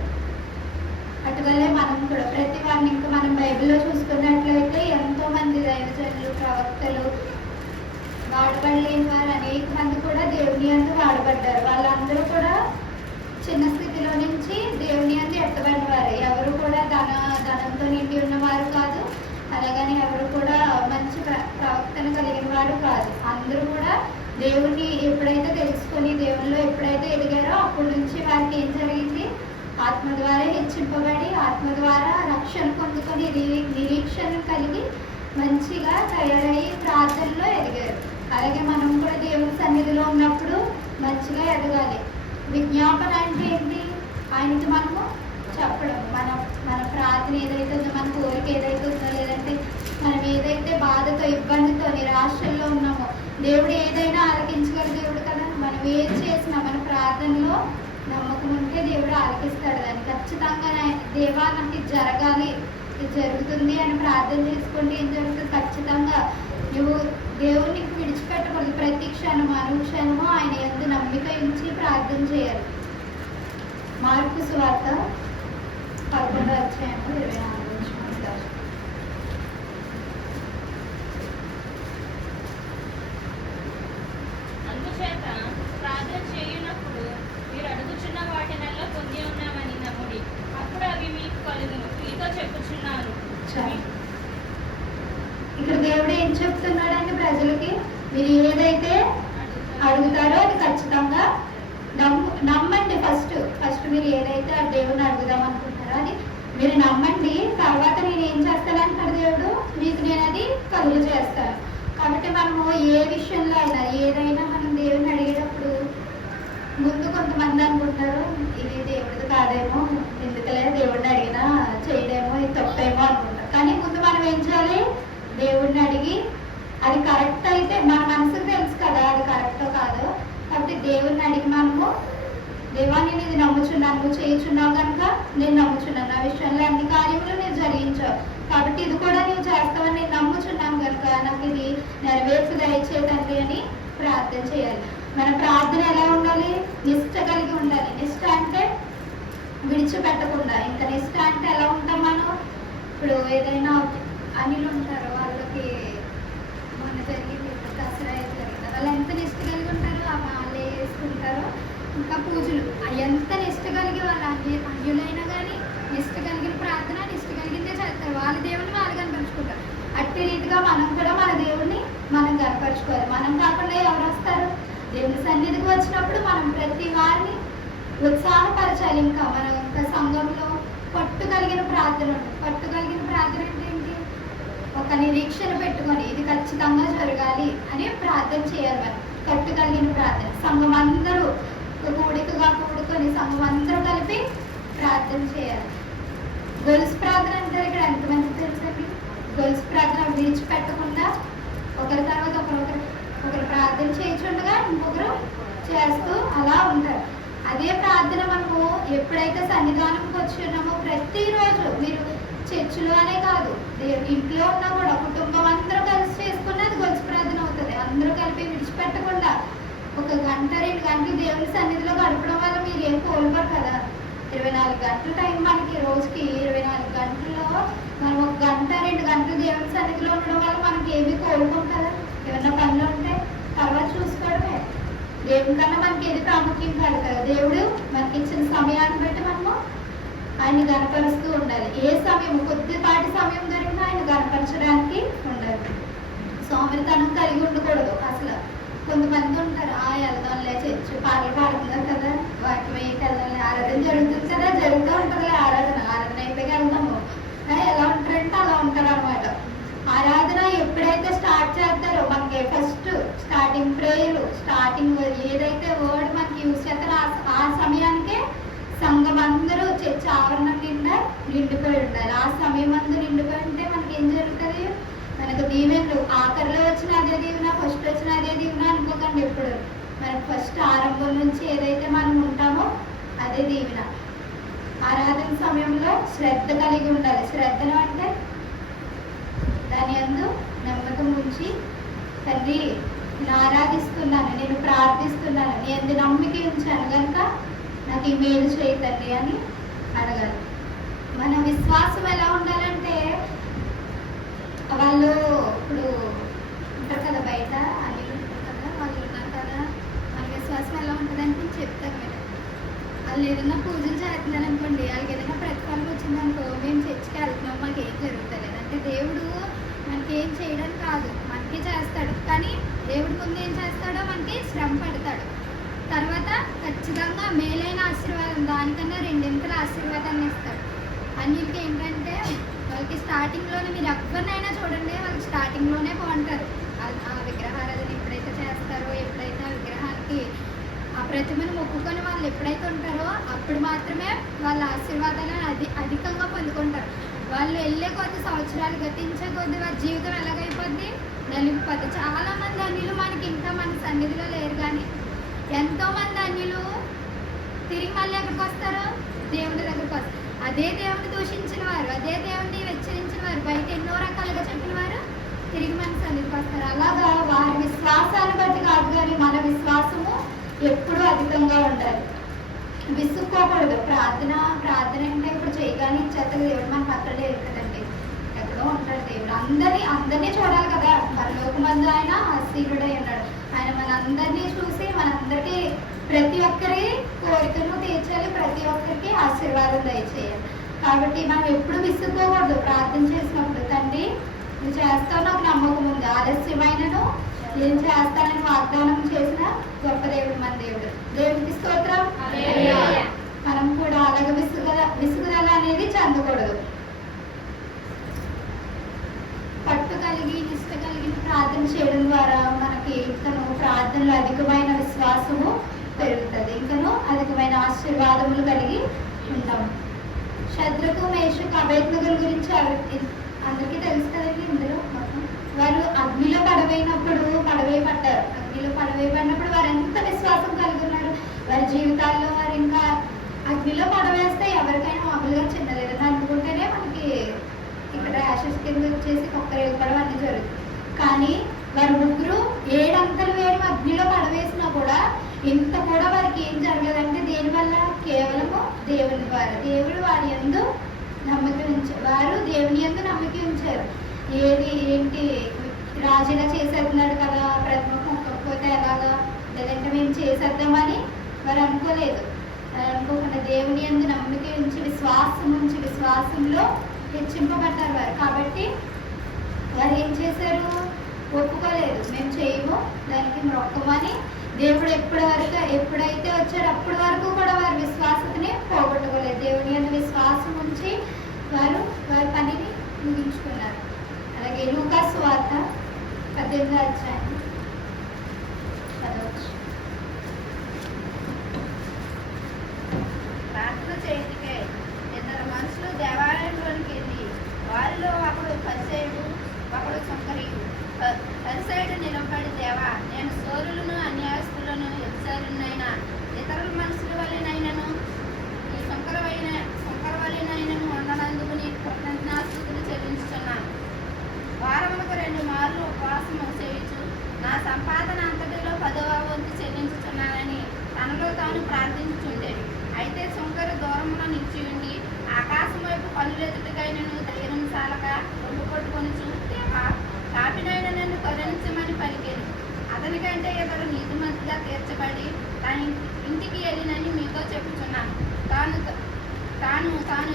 అటువల్లే మనం కూడా ప్రతి వారిని ఇంకా మనం బైబిల్లో చూసుకున్నట్లయితే ఎంతో మంది దైవజనులు, ప్రవక్తలు, వాడబడలేని వారు అనేక మంది కూడా దేవుని యందు వాడబడ్డారు. వాళ్ళందరూ కూడా చిన్న స్థితిలో నుంచి దేవుని యందు ఎత్తబడిన వారు. ఎవరు కూడా ధనంతో నిండి ఉన్నవారు కాదు, అలాగని ఎవరు కూడా మంచి ప్రవక్తను కలిగిన వారు కాదు. అందరూ కూడా దేవుని ఎప్పుడైతే తెలుసుకొని దేవునిలో ఎప్పుడైతే ఎదిగారో అప్పటి నుంచి వారికి ఏం జరిగింది? ఆత్మ ద్వారా హెచ్చింపబడి, ఆత్మ ద్వారా రక్షణ పొందుకొని నిరీక్షణ కలిగి మంచిగా తయారయ్యి ప్రార్థనలో ఎదిగారు. అలాగే మనం కూడా దేవుని సన్నిధిలో ఉన్నప్పుడు మంచిగా ఎదగాలి. విజ్ఞాపన అంటే ఏంటి? ఆయనకి మనము చెప్పడం, మన ప్రార్థన ఏదైతే ఉందో, మన కోరిక ఏదైతే ఉందో, లేదంటే మనం ఏదైతే బాధతో, ఇబ్బందితో, నిరాశల్లో ఉన్నామో, దేవుడు ఏదైనా ఆలకించగల దేవుడు కదా. మనం ఏం చేసినా మన ప్రార్థనలో నమ్మకం ఉంటే దేవుడు ఆలకిస్తాడు. దాన్ని ఖచ్చితంగా దేవా నాకు జరగాలి, ఇది జరుగుతుంది అని ప్రార్థన చేసుకుంటే ఏం జరుగుతుంది? ఖచ్చితంగా నువ్వు దేవుడిని విడిచిపెట్టకూడదు. ప్రతి క్షణము అనుక్షణము ఆయన యందు నమ్మిక ఉంచి ప్రార్థన చేయాలి. మార్కు సువార్త 11:24. అందుచేత ప్రార్థన చేయునప్పుడు మీరు అడుగుచున్న వాటినల్లా పొంది ఉన్నామని నమ్ముడి, అప్పుడు అవి మీకు కలుగును. మీతో చెప్పుచున్నాను. ఇక్కడ దేవుడు ఏం చెప్తున్నాడంటే ప్రజలకి, మీరు ఏదైతే అడుగుతారో అది ఖచ్చితంగా నమ్మండి. ఫస్ట్ మీరు ఏదైతే ఆ దేవుని అడుగుదాం అనుకుంటారో అది మీరు నమ్మండి. తర్వాత నేను ఏం చేస్తానంటాడు దేవుడు, మీకు నేను అది కలుగు చేస్తాను. కాబట్టి మనము ఏ విషయంలో అయినా ఏదైనా మనం దేవుని అడిగేటప్పుడు ముందు కొంతమంది అనుకుంటారు ఇది దేవుడిది కాదేమో, ఎందుకలే దేవుడిని అడిగినా చేయడేమో, ఇది తప్పేమో అనుకుంటారు. కానీ ముందు మనం ఏం చేయాలి? దేవుడిని అడిగి అది కరెక్ట్ అయితే మన మనసుకు తెలుసు కదా అది కరెక్టో కాదో. కాబట్టి దేవుడిని అడిగి మనము, దేవా నేను ఇది నమ్ముచున్నాను, నువ్వు చేయుచున్నావు కనుక నేను నమ్ముచున్నాను, నా విషయంలో అన్ని కార్యములు నేను జరిగించావు, కాబట్టి ఇది కూడా నువ్వు చేస్తావని నేను నమ్ముచున్నాను కనుక నాకు ఇది నెరవేర్చు దయచే తండ్రి అని ప్రార్థన చేయాలి. మన ప్రార్థన ఎలా ఉండాలి? నిష్ట కలిగి ఉండాలి. నిష్ట అంటే విడిచిపెట్టకుండా. ఇంకా నిష్ట అంటే ఎలా ఉంటాం మనం? ఇప్పుడు ఏదైనా అనిలు ఉంటారు, వాళ్ళకి మొన్న జరిగింది దసరా జరిగింది, వాళ్ళు ఎంత నిష్ట కలిగి ఉంటారో ఆ వాళ్ళే వేసుకుంటారో. ఇంకా పూజలు ఎంత నిష్ట కలిగి వాళ్ళ అన్యులైనా కానీ నిష్ట కలిగిన ప్రార్థన నిష్ట కలిగిందే చేస్తారు. వాళ్ళ దేవుని వాళ్ళు కనపరుచుకుంటారు. అట్టి రీతిగా మనం కూడా మన దేవుడిని మనం కనపరుచుకోవాలి. మనం కాకుండా ఎవరు వస్తారు? దేవుని సన్నిధికి వచ్చినప్పుడు మనం ప్రతి వారిని ఉత్సాహపరచాలి. ఇంకా మనం ఇంకా సంఘంలో పట్టు కలిగిన ప్రార్థన ఉంటుంది. పట్టు కలిగిన ప్రార్థన అంటే ఏంటి? ఒక నిరీక్షణ పెట్టుకొని ఇది ఖచ్చితంగా జరగాలి అని ప్రార్థన చేయాలి. మనం పట్టు కలిగిన ప్రార్థన సంఘం అందరూ కూడికగా కూడుకొని సంఘం అందరూ కలిపి ప్రార్థన చేయాలి. గొలుసు ప్రార్థన అంటారు. ఇక్కడ ఎంతమంది తెలుసండి? గొలుసు ప్రార్థన విడిచిపెట్టకుండా ఒకరి తర్వాత ఒకరు ప్రార్థన చేయించుండగా ఇంకొకరు చేస్తూ అలా ఉంటారు. అదే ప్రార్థన మనము ఎప్పుడైతే సన్నిధానంకి వచ్చి ఉన్నామో ప్రతిరోజు, మీరు చర్చిలో అనే కాదు ఇంట్లో ఉన్నా కూడా కుటుంబం అందరూ కలిసి చేసుకున్నది గొలుసు ప్రార్థన అవుతుంది. అందరూ కలిపి విడిచిపెట్టకుండా 1 గంట 2 గంటలు దేవుని సన్నిధిలో గడపడం వల్ల మీరు ఏం కోల్పోరు కదా. 24 గంటల టైం మనకి, రోజుకి 24 గంటల్లో మనం 1 గంట 2 గంటలు దేవుని సన్నిధిలో ఉండడం వల్ల మనకి ఏమీ కోల్పోం కదా. ఏమన్నా పనులు ఉంటే తర్వాత చూసుకోవడమే. దేవుని కన్నా మనకి ఏది ప్రాముఖ్యం కాదు కదా. దేవుడు మనకి ఇచ్చిన సమయాన్ని బట్టి మనము ఆయన గనపరుస్తూ ఉండాలి. ఏ సమయం కొద్దిపాటి సమయం దొరికినా ఆయన గనపరచడానికి ఉండాలి. సోమరితనం కలిగి ఉండకూడదు అసలు. కొంతమంది ఉంటారు, వెళ్దాంలే చర్చి పాటలు పాడుతున్నారు కదా, వాక్యం వేయకి వెళ్దాంలే, ఆరాధన జరుగుతుంది కదా, జరుగుతూ ఉంటుందిలే ఆరాధన అయిపోయి వెళ్దాము, ఎలా ఉంటారంటే అలా ఉంటారు అనమాట. ఆరాధన ఎప్పుడైతే స్టార్ట్ చేస్తారో మనకి ఫస్ట్ స్టార్టింగ్ ప్రేయర్, స్టార్టింగ్ ఏదైతే వర్డ్ మనకి యూజ్ చేస్తారో ఆ సమయానికే సంఘం అందరూ చర్చ్ ఆవరణం నిండా నిండిపోయి ఉండాలి. ఆ సమయం అందరూ నిండిపోయి ఉంటే మనకి ఏం జరుగుతుంది? మనకు దీవెనలు ఆఖరిలో వచ్చిన అదే దీవెన, ఫస్ట్ వచ్చిన అదే దీవెన అనుకోకండి. ఎప్పుడు మనకు ఫస్ట్ ఆరంభం నుంచి ఏదైతే మనం ఉంటామో అదే దీవెన. ఆరాధన సమయంలో శ్రద్ధ కలిగి ఉండాలి. శ్రద్ధను అంటే దాని యందు నమ్మకం ఉంచి, తండ్రి నేను ఆరాధిస్తున్నాను, నేను ప్రార్థిస్తున్నాను, నీ యందు నమ్మిక ఉంచాను కనుక నాకు ఈ మేలు చేయి తండ్రి అని అడగాలి. మన విశ్వాసం ఎలా ఉండాలంటే, వాళ్ళు ఇప్పుడు ఉంటారు కదా బయట అనిల్ ఉంటారు కదా, వాళ్ళు ఉన్నారు కదా, మన విశ్వాసం ఎలా ఉంటుందంటే చెప్తాను మీరు. వాళ్ళు ఏదైనా పూజలు చేస్తున్నారు అనుకోండి, వాళ్ళకి ఏదైనా ప్రతిఫలం వచ్చిందనుకో, మేము చర్చికి వెళ్తున్నాం, మాకు ఏం జరుగుతలేదు అంటే దేవుడు మనకి ఏం చేయడం కాదు, మనకి చేస్తాడు. కానీ దేవుడి ముందు ఏం చేస్తాడో మనకి శ్రమ పడతాడు. తర్వాత ఖచ్చితంగా మేలైన ఆశీర్వాదం, దానికన్నా రెండింతల ఆశీర్వాదాన్ని ఇస్తాడు. అన్నిటికీ ఏంటంటే వాళ్ళకి స్టార్టింగ్లోనే, మీరు ఎవరినైనా చూడండి, వాళ్ళకి స్టార్టింగ్లోనే బాగుంటారు. ఆ విగ్రహారాధన ఎప్పుడైతే చేస్తారో, ఎప్పుడైతే ఆ విగ్రహానికి ఆ ప్రతిమను మొక్కుకొని వాళ్ళు ఎప్పుడైతే ఉంటారో అప్పుడు మాత్రమే వాళ్ళ ఆశీర్వాదాలను అధికంగా పొందుకుంటారు. వాళ్ళు వెళ్ళే కొద్ది సంవత్సరాలు గతించే కొద్ది వారి జీవితం ఎలాగైపోద్ది? నలిగిపోద్ది. చాలామంది అన్యులు మనకి ఇంకా మన సన్నిధిలో లేరు, కానీ ఎంతోమంది అన్యులు తిరిగి మళ్ళీ ఎక్కడికి వస్తారు? దేవుడి దగ్గరికి వస్తారు. అదే దేవుడిని దూషించిన వారు, అదే దేవుడిని హెచ్చరించిన వారు, బయట ఎన్నో రకాలుగా చెప్పిన వారు తిరిగి మన సన్నిధికి వస్తారు. అలాగా వారి విశ్వాసాన్ని బట్టి కాదు, కానీ మన విశ్వాసము ఎప్పుడూ అధికంగా ఉండాలి. విసుక్కోకూడదు. ప్రార్థన అంటే ఇప్పుడు చేయగానే ఇచ్చేస్తారు దేవుడు, మనకు అక్కడ లేదు కదండి, ఎక్కడో ఉంటాడు దేవుడు. అందరినీ చూడాలి కదా. పరలోకమందు ఆయన ఆశీర్వుడై ఉన్నాడు. ఆయన మనందరినీ చూసి మనందరికీ ప్రతి ఒక్కరి కోరికను తీర్చాలి, ప్రతి ఒక్కరికి ఆశీర్వాదం దయచేయాలి. కాబట్టి మనం ఎప్పుడు విసుక్కోకూడదు. ప్రార్థన చేసినప్పుడు, తండ్రి నువ్వు చేస్తావు, నాకు నమ్మకం ఉంది, ఆలస్యమైనను ఏం చేస్తానని వాగ్దానం చేసిన గొప్ప దేవుడు మన దేవుడు. దేవుడికి స్తోత్రం. మనం కూడా అలాగే విసుగుదల అనేది చెందకూడదు. పట్టు కలిగి నిష్ట కలిగిన ప్రార్థన చేయడం ద్వారా మనకి ఇంకను ప్రార్థనలో అధికమైన విశ్వాసము పెరుగుతుంది, ఇంకను అధికమైన ఆశీర్వాదములు కలిగి ఉంటాము. శద్రకు మేషకు అబేద్నెగోల గురించి అందరికీ తెలుసు కదండి. ఇందులో వారు అగ్నిలో పడవేయనప్పుడు పడవేయబడ్డారు. అగ్నిలో పడవేయబడినప్పుడు వారు ఎంత విశ్వాసం కలిగి ఉన్నారు. వారి జీవితాల్లో వారు ఇంకా అగ్నిలో పడవేస్తే ఎవరికైనా మామూలుగా చిన్నలేదని అనుకుంటేనే మనకి ఇక్కడ యాషెస్ కింద వచ్చేసి కొక్కరేగపడం అన్నీ జరుగుతుంది. కానీ వారు ముగ్గురు 7 అంతలు వేరు అగ్నిలో పడవేసినా కూడా ఇంత కూడా వారికి ఏం జరగలేదంటే దేనివల్ల? కేవలము దేవుని ద్వారా. దేవుడు వారి యందు నమ్మకం ఉంచారు. వారు దేవుని యందు నమ్మకం ఉంచారు. ఏంటి రాజుగా చేసేస్తున్నాడు కదా, ప్రతిమ మొక్కకపోతే ఎలాగా, లేదంటే మేము చేసేద్దామని వారు అనుకోలేదు. అనుకోకుండా దేవుని యందు నమ్మకం ఉంచి విశ్వాసంలో హెచ్చింపబడ్డారు వారు. కాబట్టి వారు ఏం చేశారు? ఒప్పుకోలేదు, మేము చేయము, దానికి మొక్కమని. దేవుడు ఎప్పుడైతే వచ్చాడో అప్పటి వరకు కూడా వారి విశ్వాసతని పోగొట్టుకోలేదు. దేవుని యందు విశ్వాసం ఉంచి వారి పనిని ముగించుకున్నారు. అలాగే లూకా సువార్త 18వ అధ్యాయం 10వ వచనం. ప్రార్థన చేయటికే 2 మనుషులు దేవాలయంలోనికి వెళ్ళి, వారిలో ఒకడు పరిసయ్యుడు, ఒకడు సుంకరీయుడు. పరిసయ్యుడు నిలబడి, దేవా, నేను సోరులను అన్యాయస్తులను వ్యభిచారులనైనా ఇతరుల మనుషుల వలెనైనను ఈ సుంకర వలెనైనను ఉండనందుకు నీకు కృతజ్ఞతాస్తుతులు చెల్లించుచున్నాను. వారములకు 2 మార్లు ఉపవాసము చేయుచు నా సంపాదన అంతటిలో 10వ వంతు చెల్లించుచున్నానని తనలో తాను ప్రార్థించుచుండేది. అయితే సుంకరు దూరమున నిలిచి ఉండి ఆకాశం వైపు కనులెదుటకైనను ధైర్యం సాలక రొమ్ము కొట్టుకొని దేవా, కాపినైన నన్ను కరుణించమని పలికేను. అతనికంటే ఇతడు నీతిమంతుగా తీర్చబడి తన ఇంటికి వెళ్ళినని మీతో చెప్పుచున్నాను. తాను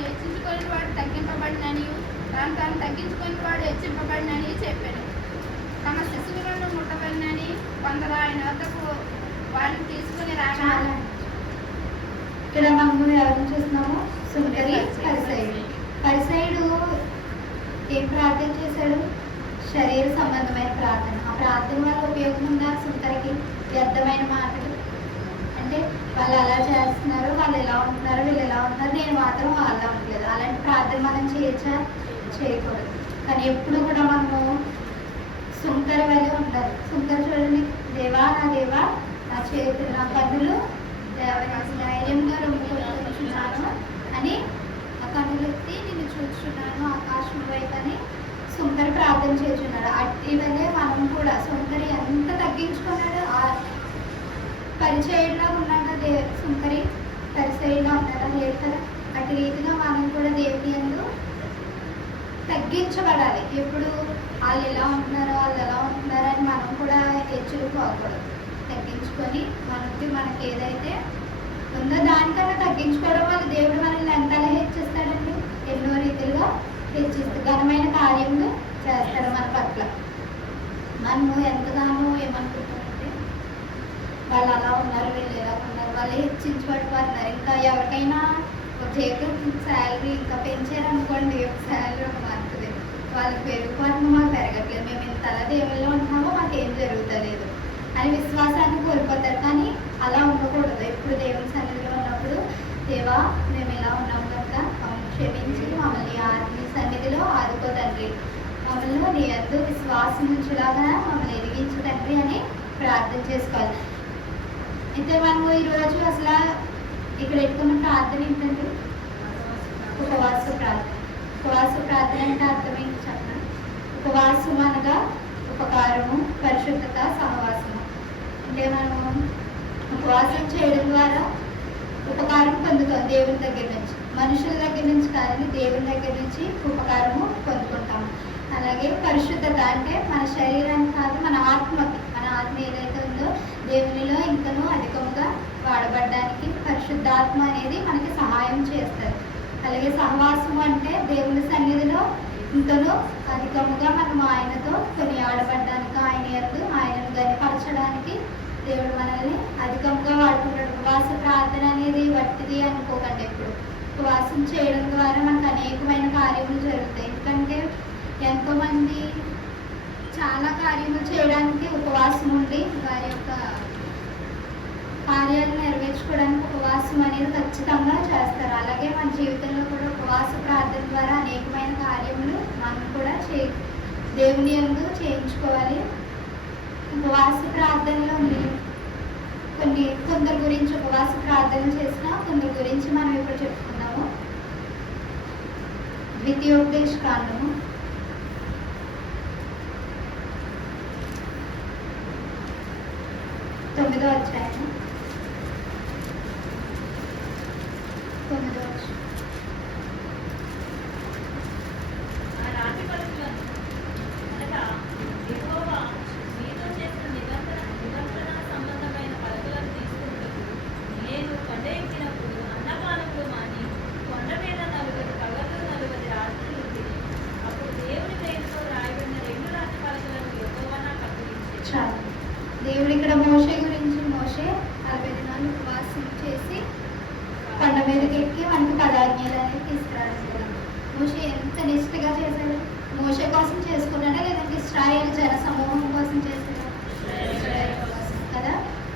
హెచ్చించుకొని వాడు తగ్గింపబడినని తాను తగ్గించుకొని వాడు హెచ్చింపబడినని చెప్పాను. తమ శిశువులను ముట్టబడినని కొందరు ఆయన వద్దకు వారిని తీసుకుని రాగా ఇక్కడ మనము ఎవరిని చూస్తున్నాము? సుంకరి పరిసయుడు. పరిసయుడు ఏం ప్రార్థన చేశాడు? శరీర సంబంధమైన ప్రార్థన. ఆ ప్రార్థన వల్ల ఉపయోగం ఉందా? సుంకరికి వ్యర్థమైన మాటలు అంటే వాళ్ళు అలా చేస్తున్నారు, వాళ్ళు ఎలా ఉంటున్నారు, వీళ్ళు ఎలా ఉంటున్నారు, నేను మాత్రం వాళ్ళ ఉండలేదు. అలాంటి ప్రార్థన మనం చేయొచ్చా? చేయకూడదు. కానీ ఎప్పుడు కూడా మనము సుంకరి వల్ల ఉండాలి. సుంకరి చూడండి, దేవా నా దేవా నా చేతులు నా కన్నులు ధైర్యంగా రొమ్ముకుంటున్నాను అని ఆ కన్నులు ఎత్తి నిన్ను చూస్తున్నాను ఆకాశం వైపు అని సుంకరి ప్రార్థన చేస్తున్నాడు. అట్టి వల్లే మనం కూడా సుంకరి ఎంత తగ్గించుకున్నాడు. ఆ పరిచయంలో ఉన్నాడు సుంకరి, పరిచయంలో ఉన్నాడా? లేదు కదా. అటు రీతిగా మనం కూడా దేవుని యందు తగ్గించబడాలి. ఎప్పుడు వాళ్ళు ఎలా ఉంటున్నారో వాళ్ళు ఎలా ఉంటున్నారో అని మనం కూడా హెచ్చుకోకూడదు. తగ్గించుకొని మనకి ఏదైతే ఉందో దానికన్నా తగ్గించుకోవడం వల్ల దేవుడు మనల్ని ఎంతలా హెచ్చిస్తాడండి? ఎన్నో రీతిలుగా హెచ్చిస్తూ ఘనమైన కార్యములు చేస్తాడు మన పట్ల. మనము ఎంతగానో ఏమనుకుంటామంటే వాళ్ళు అలా ఉన్నారు, వీళ్ళు ఎలా ఉన్నారు, వాళ్ళు హెచ్చించబడిపోతున్నారు. ఇంకా ఎవరికైనా ఒక జీతం శాలరీ ఇంకా పెంచారనుకోండి, ఒక శాలరీ ఒక మంత్ది వాళ్ళకి పెరిగిపోతుంది, మాకు పెరగట్లేదు, మేము ఇంతలా దేవుల్లో ఉంటున్నామో మాకు ఏం జరుగుతలేదు అని విశ్వాసాన్ని కోల్పోతారు. కానీ అలా ఉండకూడదు. ఎప్పుడు దేవుని సన్నిధిలో ఉన్నప్పుడు దేవా మేము ఇలా ఉన్నాం కనుక మమ్మల్ని క్షమించి మమ్మల్ని నీ సన్నిధిలో ఆదుకో తండ్రి, మమ్మల్ని నీ యందు విశ్వాసం ఉంచేలాగా మమ్మల్ని ఎదిగించు తండ్రి అని ప్రార్థన చేసుకోవాలి. అయితే మనము ఈరోజు అసలు ఇక్కడ పెట్టుకున్న ప్రార్థన ఏంటంటే ఉపవాస ప్రార్థన. ఉపవాస ప్రార్థన అంటే అర్థం ఏంటి చెప్పండి? ఉపవాసం అనగా ఉపకారము, పరిశుద్ధత, సహవాసము. అంటే మనము ఉపవాసం చేయడం ద్వారా ఉపకారం పొందుతాం దేవుని దగ్గర నుంచి, మనుషుల దగ్గర నుంచి కాదని దేవుని దగ్గర నుంచి ఉపకారము పొందుకుంటాము. అలాగే పరిశుద్ధత అంటే మన శరీరానికి కాదు, మన ఆత్మకి, మన ఆత్మ ఏదైతే ఉందో దేవునిలో ఇంకనూ అధికముగా వాడబడడానికి పరిశుద్ధాత్మ అనేది మనకి సహాయం చేస్తుంది. అలాగే సహవాసము అంటే దేవుని సన్నిధిలో ఇంకనూ అధికముగా మనం ఆయనతో కొనియాడబడడానికి, ఆయన యందు ఆయనను గనిపరచడానికి దేవుడు మనల్ని అధికంగా వాడుకుంటాడు. ఉపవాస ప్రార్థన అనేది వట్టిది అనుకోకండి. ఎప్పుడు ఉపవాసం చేయడం ద్వారా మనకు అనేకమైన కార్యములు జరుగుతాయి. ఎందుకంటే ఎంతోమంది చాలా కార్యములు చేయడానికి ఉపవాసం ఉండి వారి యొక్క కార్యాలను నెరవేర్చుకోవడానికి ఉపవాసం అనేది ఖచ్చితంగా చేస్తారు. అలాగే మన జీవితంలో కూడా ఉపవాస ప్రార్థన ద్వారా అనేకమైన కార్యములు మనం కూడా దేవుని యందు చేయించుకోవాలి. ఉపవాస ప్రార్థనలో కొందరి గురించి ఉపవాస ప్రార్థన చేసిన కొందరి గురించి మనం ఇప్పుడు చెప్పుకున్నాము. ద్వితీయోపదేశ కాండము 9వ అధ్యాయం 9వ అధ్యాయం. ఆ రాతి పలుకులను అనగా యెహోవా మీతో చేసిన నిబంధన సంబంధమైన పలుకులను తీసుకుంటూ నేను కొండ ఎక్కినప్పుడు అన్నపానములు మాని కొండ మీద 40 పగలు 40 రాత్రులు ఉంటుంది. అప్పుడు దేవుని పేరుతో రాయబడిన 2 రాతి పలుకులను యెహోవా నాకు అప్పగించాడు. చాలు. దేవుడు ఇక్కడ మోషే గురించి, మోషే 40 దినాలు ఉపవాసం చేసి కొండ మీదకి ఎక్కి మనకు పదాజ్ఞలు అనేది తీసుకురావడం కదా. మోషే ఎంత నిష్ఠగా చేశాడు? మోషే కోసం చేసుకున్నాడా లేదంటే ఇశ్రాయేల్ జన సమూహం కోసం చేశాడా? ఇశ్రాయేల్ కోసం కదా.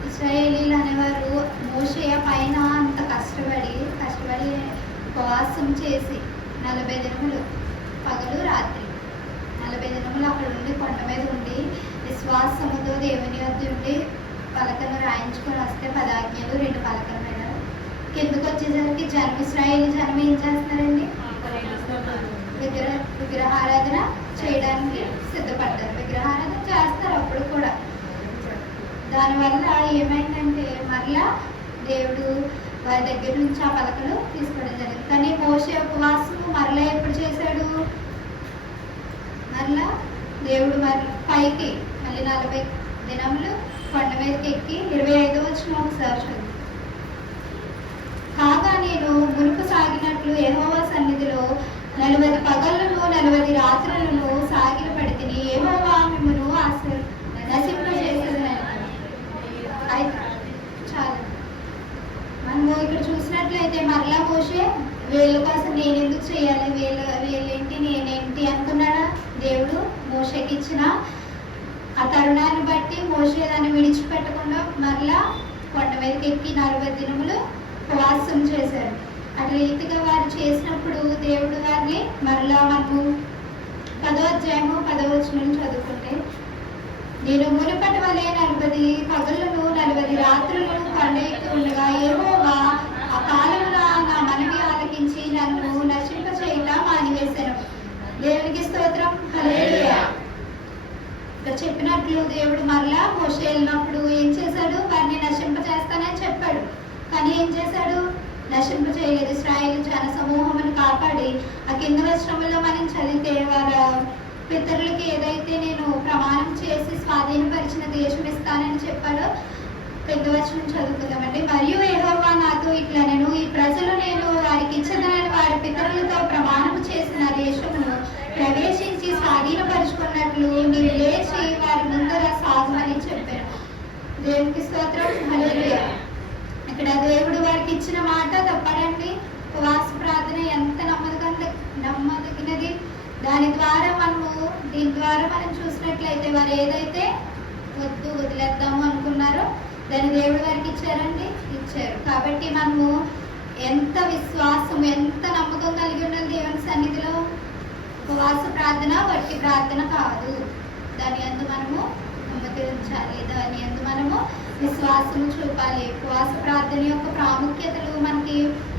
ఇశ్రాయేలీలు అనేవారు మోషే పైన అంత కష్టపడి ఉపవాసం చేసి 40 దినములు పగలు రాత్రి 40 దినములు అక్కడ ఉండి కొండ మీద ఉండి విశ్వాసముతో దేవుని వద్ద ఉండి పలకను రాయించుకొని వస్తే పదాజ్ఞలు 2 పలకల మీద కిందకు వచ్చేసరికి ఇశ్రాయేలీ జనం ఏం చేస్తున్నారండి? విగ్రహారాధన చేయడానికి సిద్ధపడ్డారు. విగ్రహారాధన చేస్తారు అప్పుడు కూడా. దానివల్ల ఏమైందంటే మరలా దేవుడు వారి దగ్గర నుంచి ఆ పలకలు తీసుకోవడం జరిగింది. కానీ మోషే ఉపవాసం మరలా ఎప్పుడు చేశాడు? మరలా దేవుడు పైకి మళ్ళీ 40 దినములు కొండ మీదకి ఎక్కి 25వ వచనం ఒకసారి చదువు. కాగానే నేను మునుపు సాగినట్లు యెహోవా సన్నిధిలో 40 పగళ్ళను 40 రాత్రులను సాగిల పడితిని. యెహోవా మిమ్మును నశింపజేసేదనెను. అయితే చాలు. మనము ఇక్కడ చూసినట్లయితే మరలా మోషే వీళ్ళ కోసం నేను ఎందుకు చేయాలి, వీళ్ళేంటి నేనేంటి అనుకున్నాడా దేవుడు మోషేకి ఇచ్చిన ఆ తరుణాన్ని బట్టి మోషే దాన్ని విడిచిపెట్టకుండా మరలా కొండ మీదకి ఎక్కి 40 దినములు ఉపవాసం చేశారు. అటు రీతిగా వారు చేసినప్పుడు దేవుడు వారిని మరలా మనము 10వ అధ్యాయము 10వ వచనం చదువుకుంటే, నేను మునుపటి వలె 40 పగళ్ళను 40 రాత్రులను కొండ ఎక్కి ఉండగా యెహోవా ఆ కాలమున నా మనవి ఆలకించి నన్ను నశింపచేయుట మానివేశాను. దేవునికి స్తోత్రం. హల్లెలూయా. ఇక్కడ చెప్పినట్లు దేవుడు మరలా మోషే వెళ్ళినప్పుడు ఏం చేశాడు, వారిని నశింపచేస్తానని చెప్పాడు. కానీ ఏం చేశాడు, నశింపచేయలేదు. ఇశ్రాయేలు జన సమూహమును కాపాడి ఆ కింద వచనంలో మనం చదివితే వారి పితరులకి ఏదైతే నేను ప్రమాణం చేసి స్వాధీనపరిచిన దేశం ఇస్తానని చెప్పాడో కింద వచనం చదువుకుందామండి. మరియు యెహోవా నాతో ఇట్లా నేను ఈ ప్రజలు నేను వారికి ఇచ్చదనని వారి పితరులతో ప్రమాణం చేసిన దేశమును ప్రవేశించి స్వాధీనపరుచుకున్నట్లు మీరు లేచి వారి ముందర సాగుమని చెప్పాను. దేవునికి స్తోత్రం. హల్లెలూయా. ఇక్కడ దేవుడు వారికి ఇచ్చిన మాట తప్పడండి. ఉపవాస ప్రార్థన ఎంత నమ్మదగినది. దీని ద్వారా మనం చూసినట్లయితే వారు ఏదైతే వద్దు వదిలేద్దాము అనుకున్నారో దాన్ని దేవుడు వారికి ఇచ్చారండి, ఇచ్చారు. కాబట్టి మనము ఎంత విశ్వాసం ఎంత నమ్మకం కలిగి ఉండాలి దేవుని సన్నిధిలో. ఉపవాస ప్రార్థన వట్టి ప్రార్థన కాదు. దాని యందు మనము నమ్మకం ఉంచాలి, దాని యందు మనము విశ్వాసము చూపాలి. ఉపవాస ప్రార్థన యొక్క ప్రాముఖ్యతలు మనకి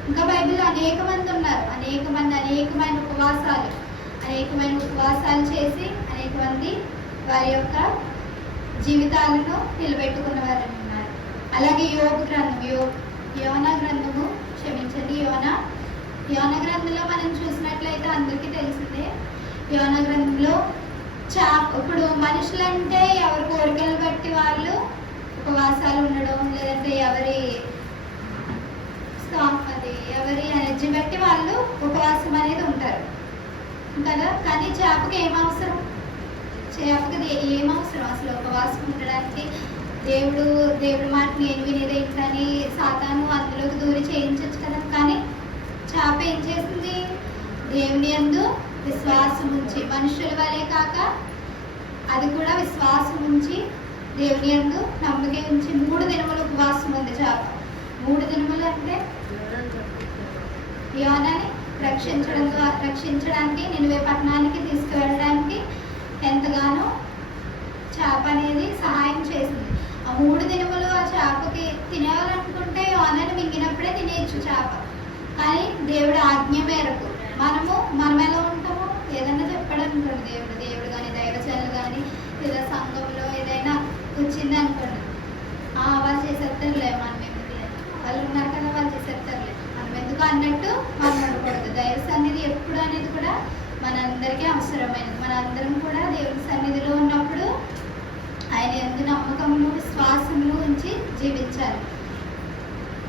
ఇంకా బైబిల్లో అనేక మంది ఉన్నారు. అనేకమైన ఉపవాసాలు చేసి అనేక మంది వారి యొక్క జీవితాలను నిలబెట్టుకున్న వారు ఉన్నారు. అలాగే యోనా గ్రంథము యోనా గ్రంథంలో మనం చూసినట్లయితే అందరికీ తెలిసిందే. యోనా గ్రంథంలో ఇప్పుడు మనుషులంటే ఎవరి కోరికలు బట్టి వాళ్ళు ఉపవాసాలు ఉండడం, లేదంటే ఎవరి ఎనర్జీ బట్టి వాళ్ళు ఉపవాసం అనేది ఉంటారు కదా. కానీ చేపకి ఏమవసరం అసలు ఉపవాసం ఉండడానికి? దేవుడి మాట నేను వినేది ఏంటని సాతాను అందులోకి దూరి చేయించవచ్చు కదా. కానీ చేప ఏం చేసింది, దేవుని యందు విశ్వాసం ఉంచి, మనుషుల వలె కాక అది కూడా విశ్వాసం ఉంచి దేవుని యందు నమ్మకం ఉంచి 3 దినములు ఉపవాసం ఉంది చేప. 3 దినములు అంటే యోనాని రక్షించడానికి నినివే పట్టణానికి తీసుకువెళ్ళడానికి ఎంతగానో చేప అనేది సహాయం చేసింది. ఆ 3 దినములు ఆ చేపకి తినేయాలనుకుంటే యోనాని మింగినప్పుడే తినేయచ్చు చేప. కానీ దేవుడు ఆజ్ఞ మేరకు మనం ఎలా ఉంటామో ఏదైనా చెప్పాడు అనుకోండి, దేవుడు కానీ దైవజనులు కానీ లేదా సంఘంలో ఏదైనా వచ్చింది అనుకోండి, వాళ్ళు చేసేస్తారులే, మనం ఎందుకు, వాళ్ళు ఉన్నారు కదా వాళ్ళు చేసేస్తారులే, మనం ఎందుకు అన్నట్టు మనం ఉండకూడదు. దైవ సన్నిధి ఎప్పుడు అనేది కూడా మనందరికీ అవసరమైనది. మనందరం కూడా దేవుని సన్నిధిలో ఉన్నప్పుడు ఆయన యందు నమ్మకమును విశ్వాసమును ఉంచి జీవించాలి.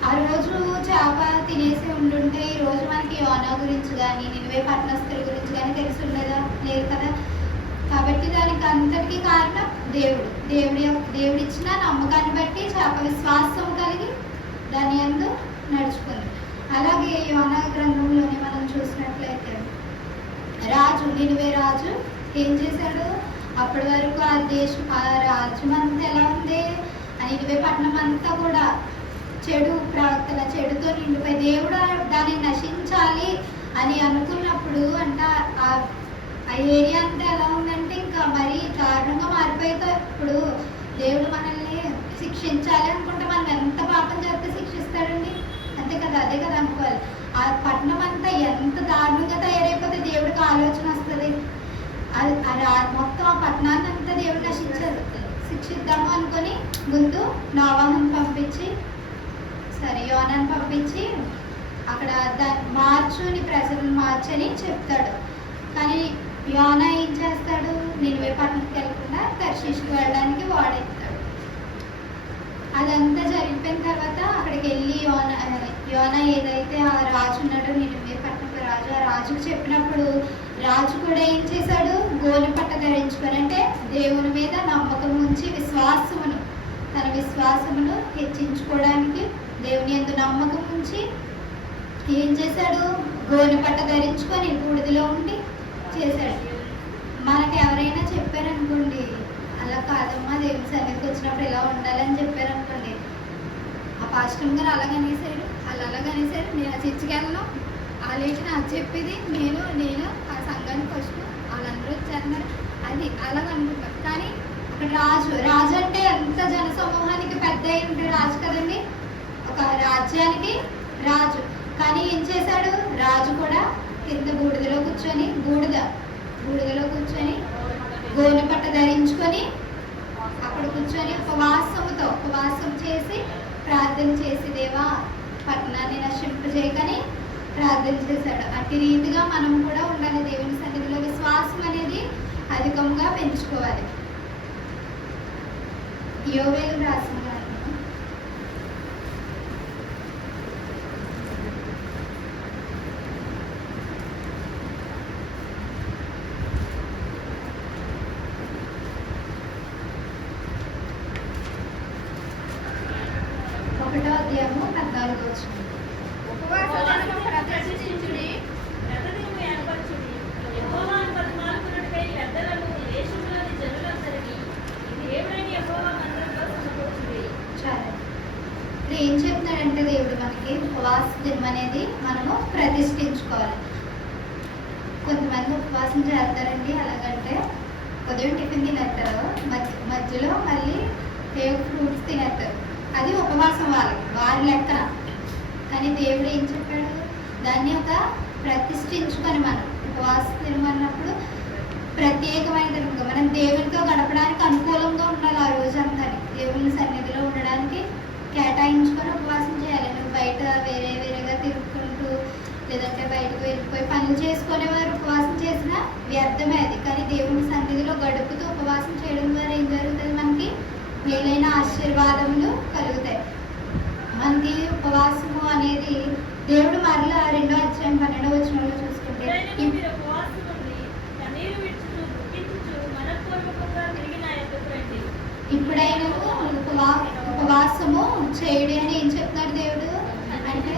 ఆ రోజు చేప తినేసి ఉండుంటే ఈ రోజు మనకి యోనా గురించి కానీ నినివే పట్టణస్థుల గురించి కానీ తెలిసి ఉండేదా? లేదు కదా. కాబట్టి దానికి అంతటికీ కారణం దేవుడిచ్చిన నమ్మకాన్ని బట్టి చేప విశ్వాసం కలిగి దాని యందు నడుచుకుంది. అలాగే యోనా గ్రంథంలోనే మనం చూసినట్లయితే నినివే రాజు ఏం చేశాడు, అప్పటి వరకు ఆ రాజ్యం అంతా ఎలా ఉంది, ఆ నినివే పట్టణం అంతా కూడా చెడు ప్రవర్తన, చెడుతో నిండిపోయి దేవుడు దాన్ని నశించాలి అని అనుకున్నప్పుడు అంట ఆ ఏరియా అంతా ఎలా ఉందంటే ఇంకా మరీ దారుణంగా మారిపోయితే ఇప్పుడు దేవుడు మనల్ని శిక్షించాలి అనుకుంటే మనం ఎంత పాపం చేస్తే శిక్షిస్తాడండి, అంతే కదా, అదే కదా అనుకోవాలి. ఆ పట్టణం అంతా ఎంత దారుణంగా తయారైపోతే దేవుడికి ఆలోచన వస్తుంది, అది మొత్తం ఆ పట్టణాన్ని అంతా దేవుడు శిక్షిద్దాము అనుకొని ముందు నోవాహును పంపించి యోనాను పంపించి అక్కడ నీ ప్రజలను మార్చని చెప్తాడు. కానీ యోనా ఏం చేస్తాడు, నినివే పట్టణంకి వెళ్ళకుండా తర్షీషుకి వెళ్ళడానికి వాడెత్తాడు. అదంతా జరిగిపోయిన తర్వాత అక్కడికి వెళ్ళి యోనా ఏదైతే ఆ రాజు ఉన్నాడో నినివే పట్టణపు రాజు, ఆ రాజుకు చెప్పినప్పుడు రాజు కూడా ఏం చేశాడు? గోనె పట్ట ధరించుకొని, అంటే దేవుని మీద నమ్మకం ఉంచి తన విశ్వాసమును హెచ్చించుకోవడానికి దేవుని యందు నమ్మకం ఉంచి ఏం చేశాడు? గోనె పట్ట ధరించుకొని బూడిదలో ఉండి చేశాడు. మనకు ఎవరైనా చెప్పారనుకోండి, అలా కాదమ్మా దేవుని సన్నిధికి వచ్చినప్పుడు ఇలా ఉండాలని చెప్పారనుకోండి, ఆ పాస్టర్ గారు అలాగనేసారు, అలాగనేసారు, నేను ఆ చర్చికి వెళ్ళను, వాళ్ళేంటి నాకు చెప్పేది, నేను ఆ సంఘానికి ఫస్ట్ వాళ్ళందరూ వచ్చేస్తున్నారు అది అలాగనుకుంటాం. కానీ అక్కడ రాజు అంటే ఎంత జన సమూహానికి పెద్ద అయింది రాజు కదండి, ఒక రాజ్యానికి రాజు. కానీ ఏం చేశాడు? రాజు కూడా కింద బూడిదలో కూర్చొని గోనె పట్ట ధరించుకొని అక్కడ కూర్చొని ఉపవాసం చేసి ప్రార్థన చేసి, దేవా పట్టణాన్ని నశింపజేయకని ప్రార్థన చేశాడు. అట్టి రీతిగా మనం కూడా ఉండాలి. దేవుని సన్నిధిలో విశ్వాసం అనేది అధికంగా పెంచుకోవాలి. యోవేలు రాసిన గ్రంథం 1వ అధ్యాయము 14వ వచనం. ఉపవాసములను ప్రదర్శించుడి, ప్రతిదినము ఏర్పరచుడి, యెహోవాను బతిమాలుకొనుటకై పెద్దలను దేశంలోని జనులందరినీ దేవుడైన యెహోవా మందిరంలో సమకూర్చుడి. చాలా ఇప్పుడు ఏం చెప్తున్నాడంటే దేవుడు మనకి ఉపవాస దినం అనేది మనము ప్రతిష్ఠించుకోవాలి. కొంతమంది ఉపవాసం చేస్తారండి, అలాగంటే ఉదయం టిఫిన్ తినేస్తారు, మధ్యలో మళ్ళీ ఫ్రూట్స్ తినేస్తారు. అది ఉపవాసం వారి లెక్కన. కానీ దేవుడు ఏం చెప్పాడు? దాన్ని ఒక ప్రతిష్ఠించుకొని మనం ఉపవాస దినం అన్నప్పుడు ప్రత్యేకమైన దినంగా మనం దేవునితో గడపడానికి అనుకూలంగా ఉండాలి. ఆ రోజంతా దేవుని సన్నిధిలో ఉండడానికి కేటాయించుకొని ఉపవాసం చేయాలి. నువ్వు బయట వేరేగా తిరుగుకుంటూ లేదంటే బయటకు వెళ్ళిపోయి పనులు చేసుకునేవారు ఉపవాసం చేసిన వ్యర్థమే అది. కానీ దేవుని సన్నిధిలో గడుపుతూ ఉపవాసం చేయడం ద్వారా ఏం జరుగుతుంది? మనకి మేలైన ఆశీర్వాదములు కలుగుతాయి. మనకి ఉపవాసము అనేది దేవుడు మరలా 2వ అధ్యాయం 12వ వచనంలో చూసుకుంటే, మీరు ఉపవాసం ఉండి కన్నీరు విడుచుచు దుఃఖించుచు మనఃపూర్వకంగా తిరిగి నా యొద్దకు రండి. ఇప్పుడైనా ఉపవాసము చేయడి అని ఏం చెప్తున్నాడు దేవుడు? అంటే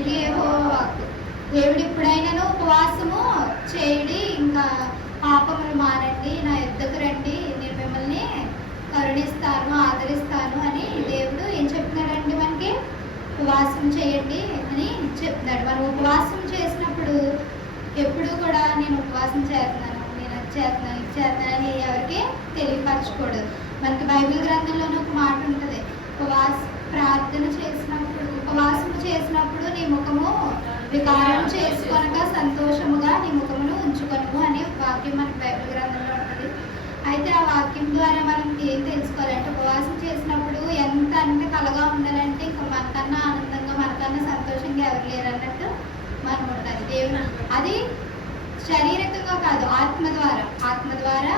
ఇది యెహోవా వాక్కు. దేవుడు ఇప్పుడైనాను ఉపవాసము చేయడి, ఇంకా పాపములు మానండి, నా యొద్దకు రండి, నేను మిమ్మల్ని కరుణిస్తాను, ఆదరిస్తాను అని దేవుడు ఏం చెప్తున్నాడండి? మనకి ఉపవాసం చేయండి అని చెప్తున్నాడు. మనం ఉపవాసం చేసినప్పుడు ఎప్పుడు కూడా నేను ఉపవాసం చేస్తున్నాను, నేను అది చేస్తున్నాను, ఇది చేస్తున్నాను అని ఎవరికి తెలియపరచకూడదు. మనకి బైబిల్ గ్రంథంలోనే ఒక మాట ఉంటుంది, ఉపవాసం చేసినప్పుడు నీ ముఖము వికారం చేసుకొనక సంతోషముగా నీ ముఖమును ఉంచుకొను అని వాక్యం మనకి బైబిల్ గ్రంథంలో ఉంటుంది. అయితే ఆ వాక్యం ద్వారా మనం ఏం తెలుసుకోవాలంటే, ఉపవాసం చేసినప్పుడు ఎంత అంటే కలగా ఉండాలంటే ఇంకా మనకన్నా ఆనందంగా మనకన్నా సంతోషంగా ఎవరు లేరు అన్నట్టు మనం ఉండాలి. దేవుని అది శారీరకంగా కాదు, ఆత్మ ద్వారా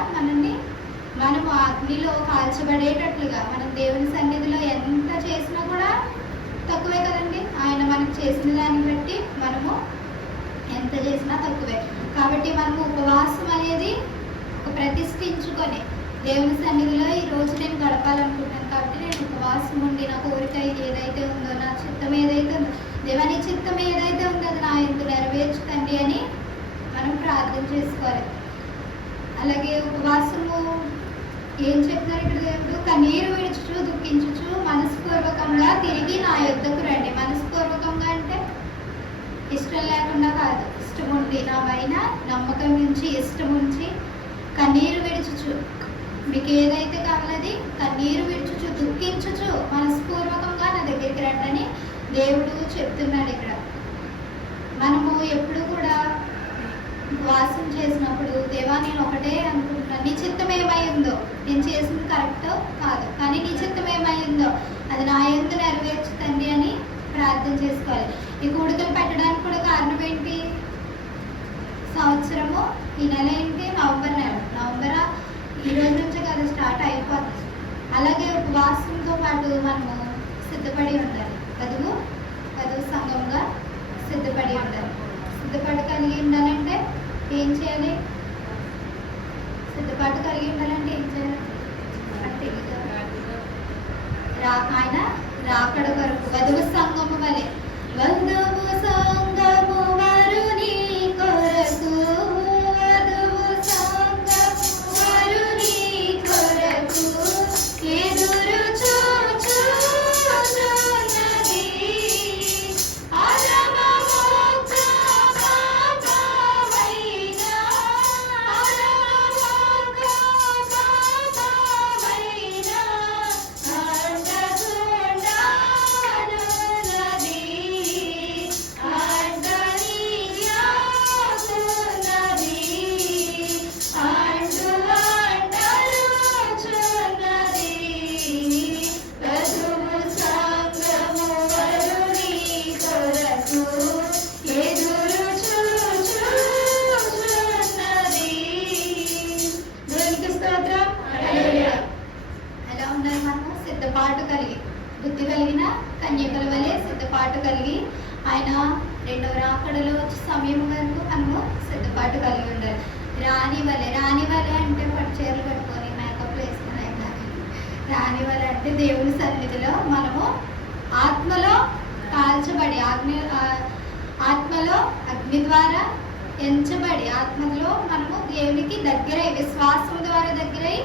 మనము అగ్నిలో కాల్చబడేటట్లుగా మనం దేవుని సన్నిధిలో ఎంత చేసినా కూడా తక్కువే కదండి. ఆయన మనకు చేసిన దాన్ని బట్టి మనము ఎంత చేసినా తక్కువే. కాబట్టి మనము ఉపవాసం అనేది ఒక ప్రతిష్ఠించుకొని దేవుని సన్నిధిలో ఈ రోజు నేను గడపాలనుకుంటున్నాను కాబట్టి నేను ఉపవాసం ఉండి నా కోరిక ఏదైతే ఉందో, నా చిత్తం ఏదైతే ఉందో, దేవాని చిత్తం ఏదైతే ఉందో అది నా యందు నెరవేర్చుతండి అని మనం ప్రార్థన చేసుకోవాలి. అలాగే ఉపవాసము ఏం చెప్తున్నారు ఇక్కడ దేవుడు? కన్నీరు విడుచుచు దుఃఖించుచు మనస్పూర్వకంగా తిరిగి నా యొద్దకు రండి. మనస్పూర్వకంగా అంటే ఇష్టం లేకుండా కాదు, ఇష్టం ఉండి నా పైన నమ్మకం నుంచి ఇష్టం ఉంచి కన్నీరు విడుచుచు, మీకు ఏదైతే కావాలది కన్నీరు విడుచుచు దుఃఖించుచు మనస్పూర్వకంగా నా దగ్గరికి రండి అని దేవుడు చెప్తున్నాడు ఇక్కడ. మనము ఎప్పుడు కూడా ఉపవాసం చేసినప్పుడు, దేవా నేను ఒకటే అనుకుంటున్నాను, నీ చిత్తం ఏమై ఉందో, నేను చేసింది కరెక్టో కాదు, కానీ నీ చిత్తం ఏమై ఉందో అది నా యందు నెరవేర్చుతండి అని ప్రార్థన చేసుకోవాలి. ఈ కూడికలు పెట్టడానికి కూడా కారణం ఏంటి? సంవత్సరము ఈ నెల ఏంటి? నవంబర్ నెల. ఈ రోజు నుంచే కదా స్టార్ట్ అయిపోతుంది. అలాగే ఉపవాసంతో పాటు మనము సిద్ధపడి ఉండాలి. వధువు సంఘంగా సిద్ధపడి ఉండాలి. సిద్ధపాటు కలిగి ఉండాలంటే ఏం చేయాలి? సిద్ధపాటు కలిగి ఉండాలంటే ఏం చేయాలి అంటే ఆయన రాకడ కొరకు వధువు సంఘము వలె వధువు సంఘము వరుని కొరకు వధువు సంఘము వరుని కొరకు ఎదురు చూచుచున్నది. అరమమోక్ష పాపమైన అరమమోక్ష పాపమైన అంటకుండానున్నది. అంటనీయాకున్నది. అంటరుచున్నది. వధువు సంఘము వరుని కొరకు ఎదురు చూచుచున్నది. దేవునికి స్తోత్రం. హల్లెలూయా. ఎలా ఉండాలి? మనము సిద్ధపాటు కలిగి, బుద్ధి కలిగిన కన్యకల వలె సిద్ధపాటు కలిగి ఆయన రెండవ రాకడలో వచ్చే సమయం వరకు మనము సిద్ధపాటు కలిగి ఉండాలి. రాణి వలె అంటే పట్టు చీరలు కట్టుకొని మేకప్ వేసుకుని రాణి వలె అంటే దేవుని సన్నిధిలో మనము ఆత్మలో కాల్చబడి ఆత్మలో అగ్ని ద్వారా ఎంచబడి ఆత్మలో మనము దేవునికి దగ్గరై విశ్వాసం ద్వారా దగ్గరై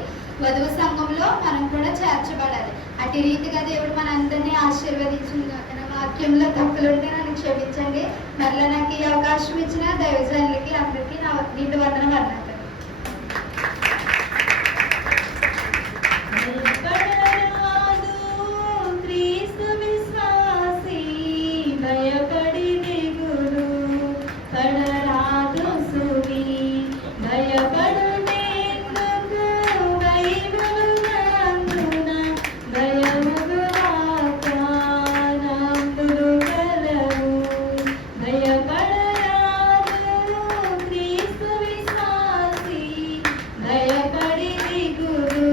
వధువు సంఘంలో మనం కూడా చేర్చబడాలి. అటు రీతిగా దేవుడు మనందరినీ ఆశీర్వదించింది. నా వాక్యంలో తప్పులుంటే నన్ను క్షమించండి. మరలా నాకు ఈ అవకాశం ఇచ్చిన దైవజనులకి అందరికీ నా నిండు వందనం అన్నారు. క్రీస్తు విశ్వాసి భయపడి దిగులు పడరాదు సువి భయపడుటెందుకు బైబిలునందున భయముగాక నందులు కలవు. భయపడరాదు క్రీస్తు విశ్వాసి భయపడి దిగులు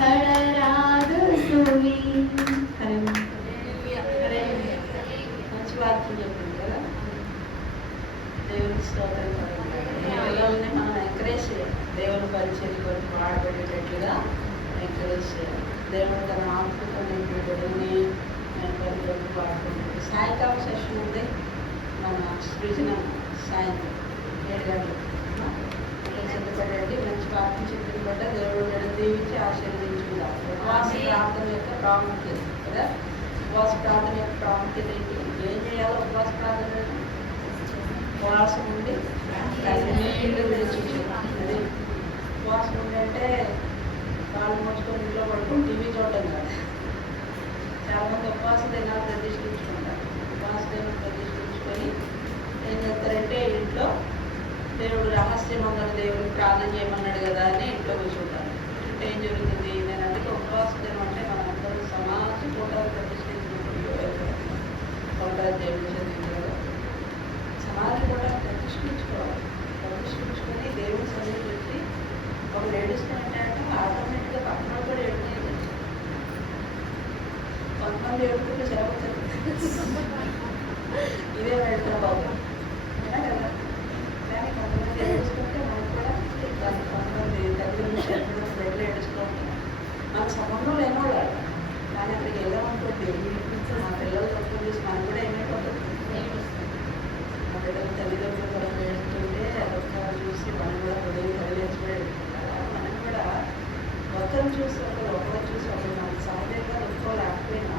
పడరాదు సువి. మంచి వాక్యం చెప్పింది కదా. దేవుని స్తోత్రం. పిల్లల్ని మనం ఎంకరేజ్ చేయాలి. దేవుని పరిచయం కొరకు వాడబడేటట్లుగా ఎంకరేజ్ చేయాలి. దేవుడు తన ఆత్మతో బిడ్డలని పరిచయం వాడుకుంటుంది. సాయంకాలం సెషన్ ఉంది మన సృజన సాయంత్రం 7 గంటలకు సిద్ధపడండి. మంచి వాక్యం చెప్పిన బట్ట దేవుడు నన్ను దీవించి ఆశీర్వదించుకుందాం. ఉపవాస ప్రార్థన యొక్క ప్రాముఖ్యత కదా. ఉపవాస ప్రార్థన యొక్క ప్రాముఖ్యత ఏంటి? ఏం చేయాలో ఉపవాస ప్రార్థన? ఉపవాసం ఉండి నీళ్ళు విడిచింది. ఉపవాసం ఉండి అంటే కాళ్ళు మోచుకొని ఇంట్లో పడుకొని టీవీ చూడటం కాదు. చాలామంది ఉపవాస దినాలు ప్రతిష్ఠించుకుంటారు. ఉపవాస దినాలు ప్రతిష్ఠించుకొని ఏం చేస్తారంటే ఇంట్లో దేవుడు రహస్యమందరూ దేవుడిని ప్రార్థన చేయమన్నాడు కదా అని ఇంట్లో కూర్చుంటారు. అంటే ఏం జరుగుతుంది? నేను అందుకే ఉపవాస దినం అంటే మనందరూ సమాజ కూటాలు ప్రతిష్ఠించుకుంటారు. దేవుడు చదివించారు. సమాజ కూటాలు ప్రతిష్ఠించుకోవాలి. ప్రతిష్ఠించుకొని దేవుడి సన్నిధికి వచ్చి ఒకరు ఏడుస్తానంటే ఆటోమేటిక్గా పక్కన కూడా ఏడుతుంది. కొంతమంది ఏడుకుంటే సెలవు ఇదే వెళ్తారు బాబు కదా. కానీ కొంతమంది ఏడుస్తుంటే మనకు కూడా కొంతమంది దగ్గర నుంచి బెడ్లు ఏడుస్తూ ఉంటారు. మనకు సంబంధం లేనివాళ్ళు కానీ అక్కడికి వెళ్ళామనుకోండి మా పిల్లలు తప్పు చూసి మనకు కూడా ఏమైపోతుంది. మా పిల్లలు తల్లిదండ్రులు కూడా ఏడుస్తుంటే అదొక చూసి మనం కూడా హృదయం కలిగించబడి మనం కూడా ఒకరిని చూసి ఒకరు చూసి ఒకరు మనకు సహజంగా ఒప్పుకోలేకపోయినా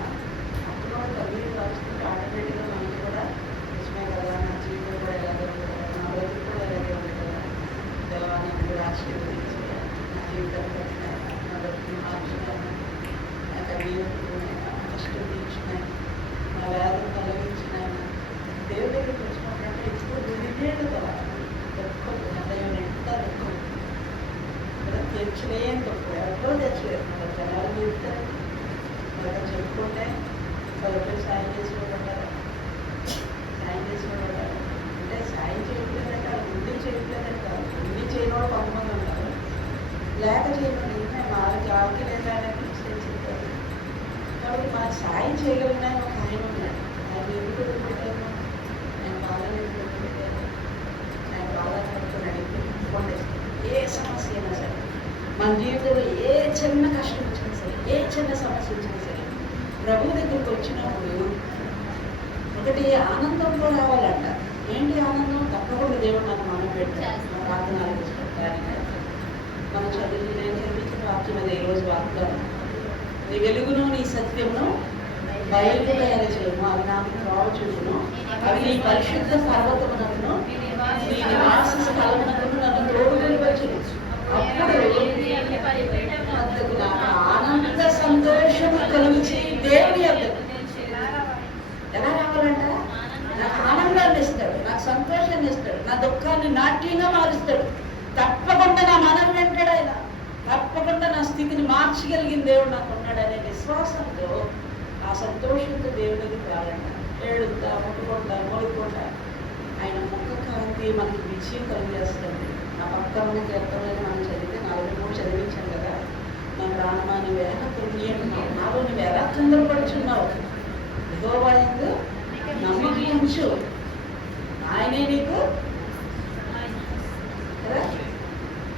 అప్పుడు తల్లిని కలుస్తుంటే ఆటోమేటిక్గా మనకి కూడా నిజమే కదా, నా జీవితం కూడా ఎలాగే ఉంటుంది, నా బ్రతుకు కూడా ఎలాగే ఉంటుంది కదా, దేవాన్ని కూడా ఆశీర్వదించి నా జీవితాన్ని నా బ్రతుకుని మార్చుకున్నాను, నా కవియకున్నాయి, నా కష్టం తీర్చున్నాయి, నా వేదన తొలగించినాయి. దేవుడి దగ్గరికి వచ్చినప్పుడంటే ఇప్పుడు వినేళ్ళు కదా దుఃఖం హృదయం ఎంత దుఃఖం తెచ్చలేం తక్కువ ఎవరో తెచ్చలేదు. మన జనాలు తీరుతారు వాళ్ళకి చెప్పుకుంటే వాళ్ళకి సాయం చేసుకోబడ్డారు. సాయం చేసుకోబడ్డారు అంటే సాయం చేయట్లేదంటే వాళ్ళు ముందు చేయట్లేదంటే కాదు. అన్నీ చేయని వాళ్ళు కొంతమంది ఉంటారు. లేక చేయమని వాళ్ళకి ఆకి లేదా సాయం చేయగలిగిన ఒక ఆయన ఉన్నాడు. ఆయన ఎందుకు వదిలిపెట్టారు? ఆయన బాధలు ఎందుకు వదిలిపెట్టారు? ఆయన బాధపడుతూ నడిపించుకోండి. ఏ సమస్య అయినా సరే, మన జీవితంలో ఏ చిన్న కష్టం వచ్చినా సరే, ఏ చిన్న సమస్య వచ్చినా సరే, ప్రభు దగ్గరికి వచ్చినప్పుడు ఒకటి ఆనందంతో రావాలంట. ఏంటి ఆనందం? తప్పకుండా దేవుడు నాకు మనం పెట్టారు, మన ప్రార్థనలు పెట్టడానికి. మనం చదివి నేను చదివించిన వాక్యం అదే ఈరోజు వాగ్దానం. నీ వెలుగును నీ సత్యమును బయలుకు తయారు చేయము, అవి నాకు త్రోవ చూపును, అవి నీ పరిశుద్ధ పర్వతమునకును నీ నివాస స్థలమునకును నన్ను తోడుకొని వచ్చును. అప్పుడు నాకు ఆనంద సంతోషము కలుగుచి దేవుని యొద్దకు. ఎలా రావాలంట? నాకు ఆనందాన్ని ఇస్తాడు, నాకు సంతోషాన్ని ఇస్తాడు, నా దుఃఖాన్ని నాట్యంగా మారుస్తాడు. తప్పకుండా నా మనం వెంటాడు ఆయన, తప్పకుండా నా స్థితిని మార్చగలిగిన దేవుడు నాకు ఉన్నాడు అనే విశ్వాసంతో, ఆ సంతోషంతో దేవుడికి రావాలంట. ఏడుతా, ముట్టుకుంటా, మొలుకుంటా ఆయన ముఖ కాంతి మనకి విజయం కలిగేస్తుంది. నా పక్కన ఉన్న కీర్తనలను మనం చదివితే 43 చదివించాను కదా. నా ప్రాణమా నువ్వు ఎలా పుణ్యమున్నావు, నాలో నువ్వు ఎలా తొందరపడుచున్నావు, యెహోవా యందు నమ్మిక ఉంచు, ఆయనే నీకు కదా.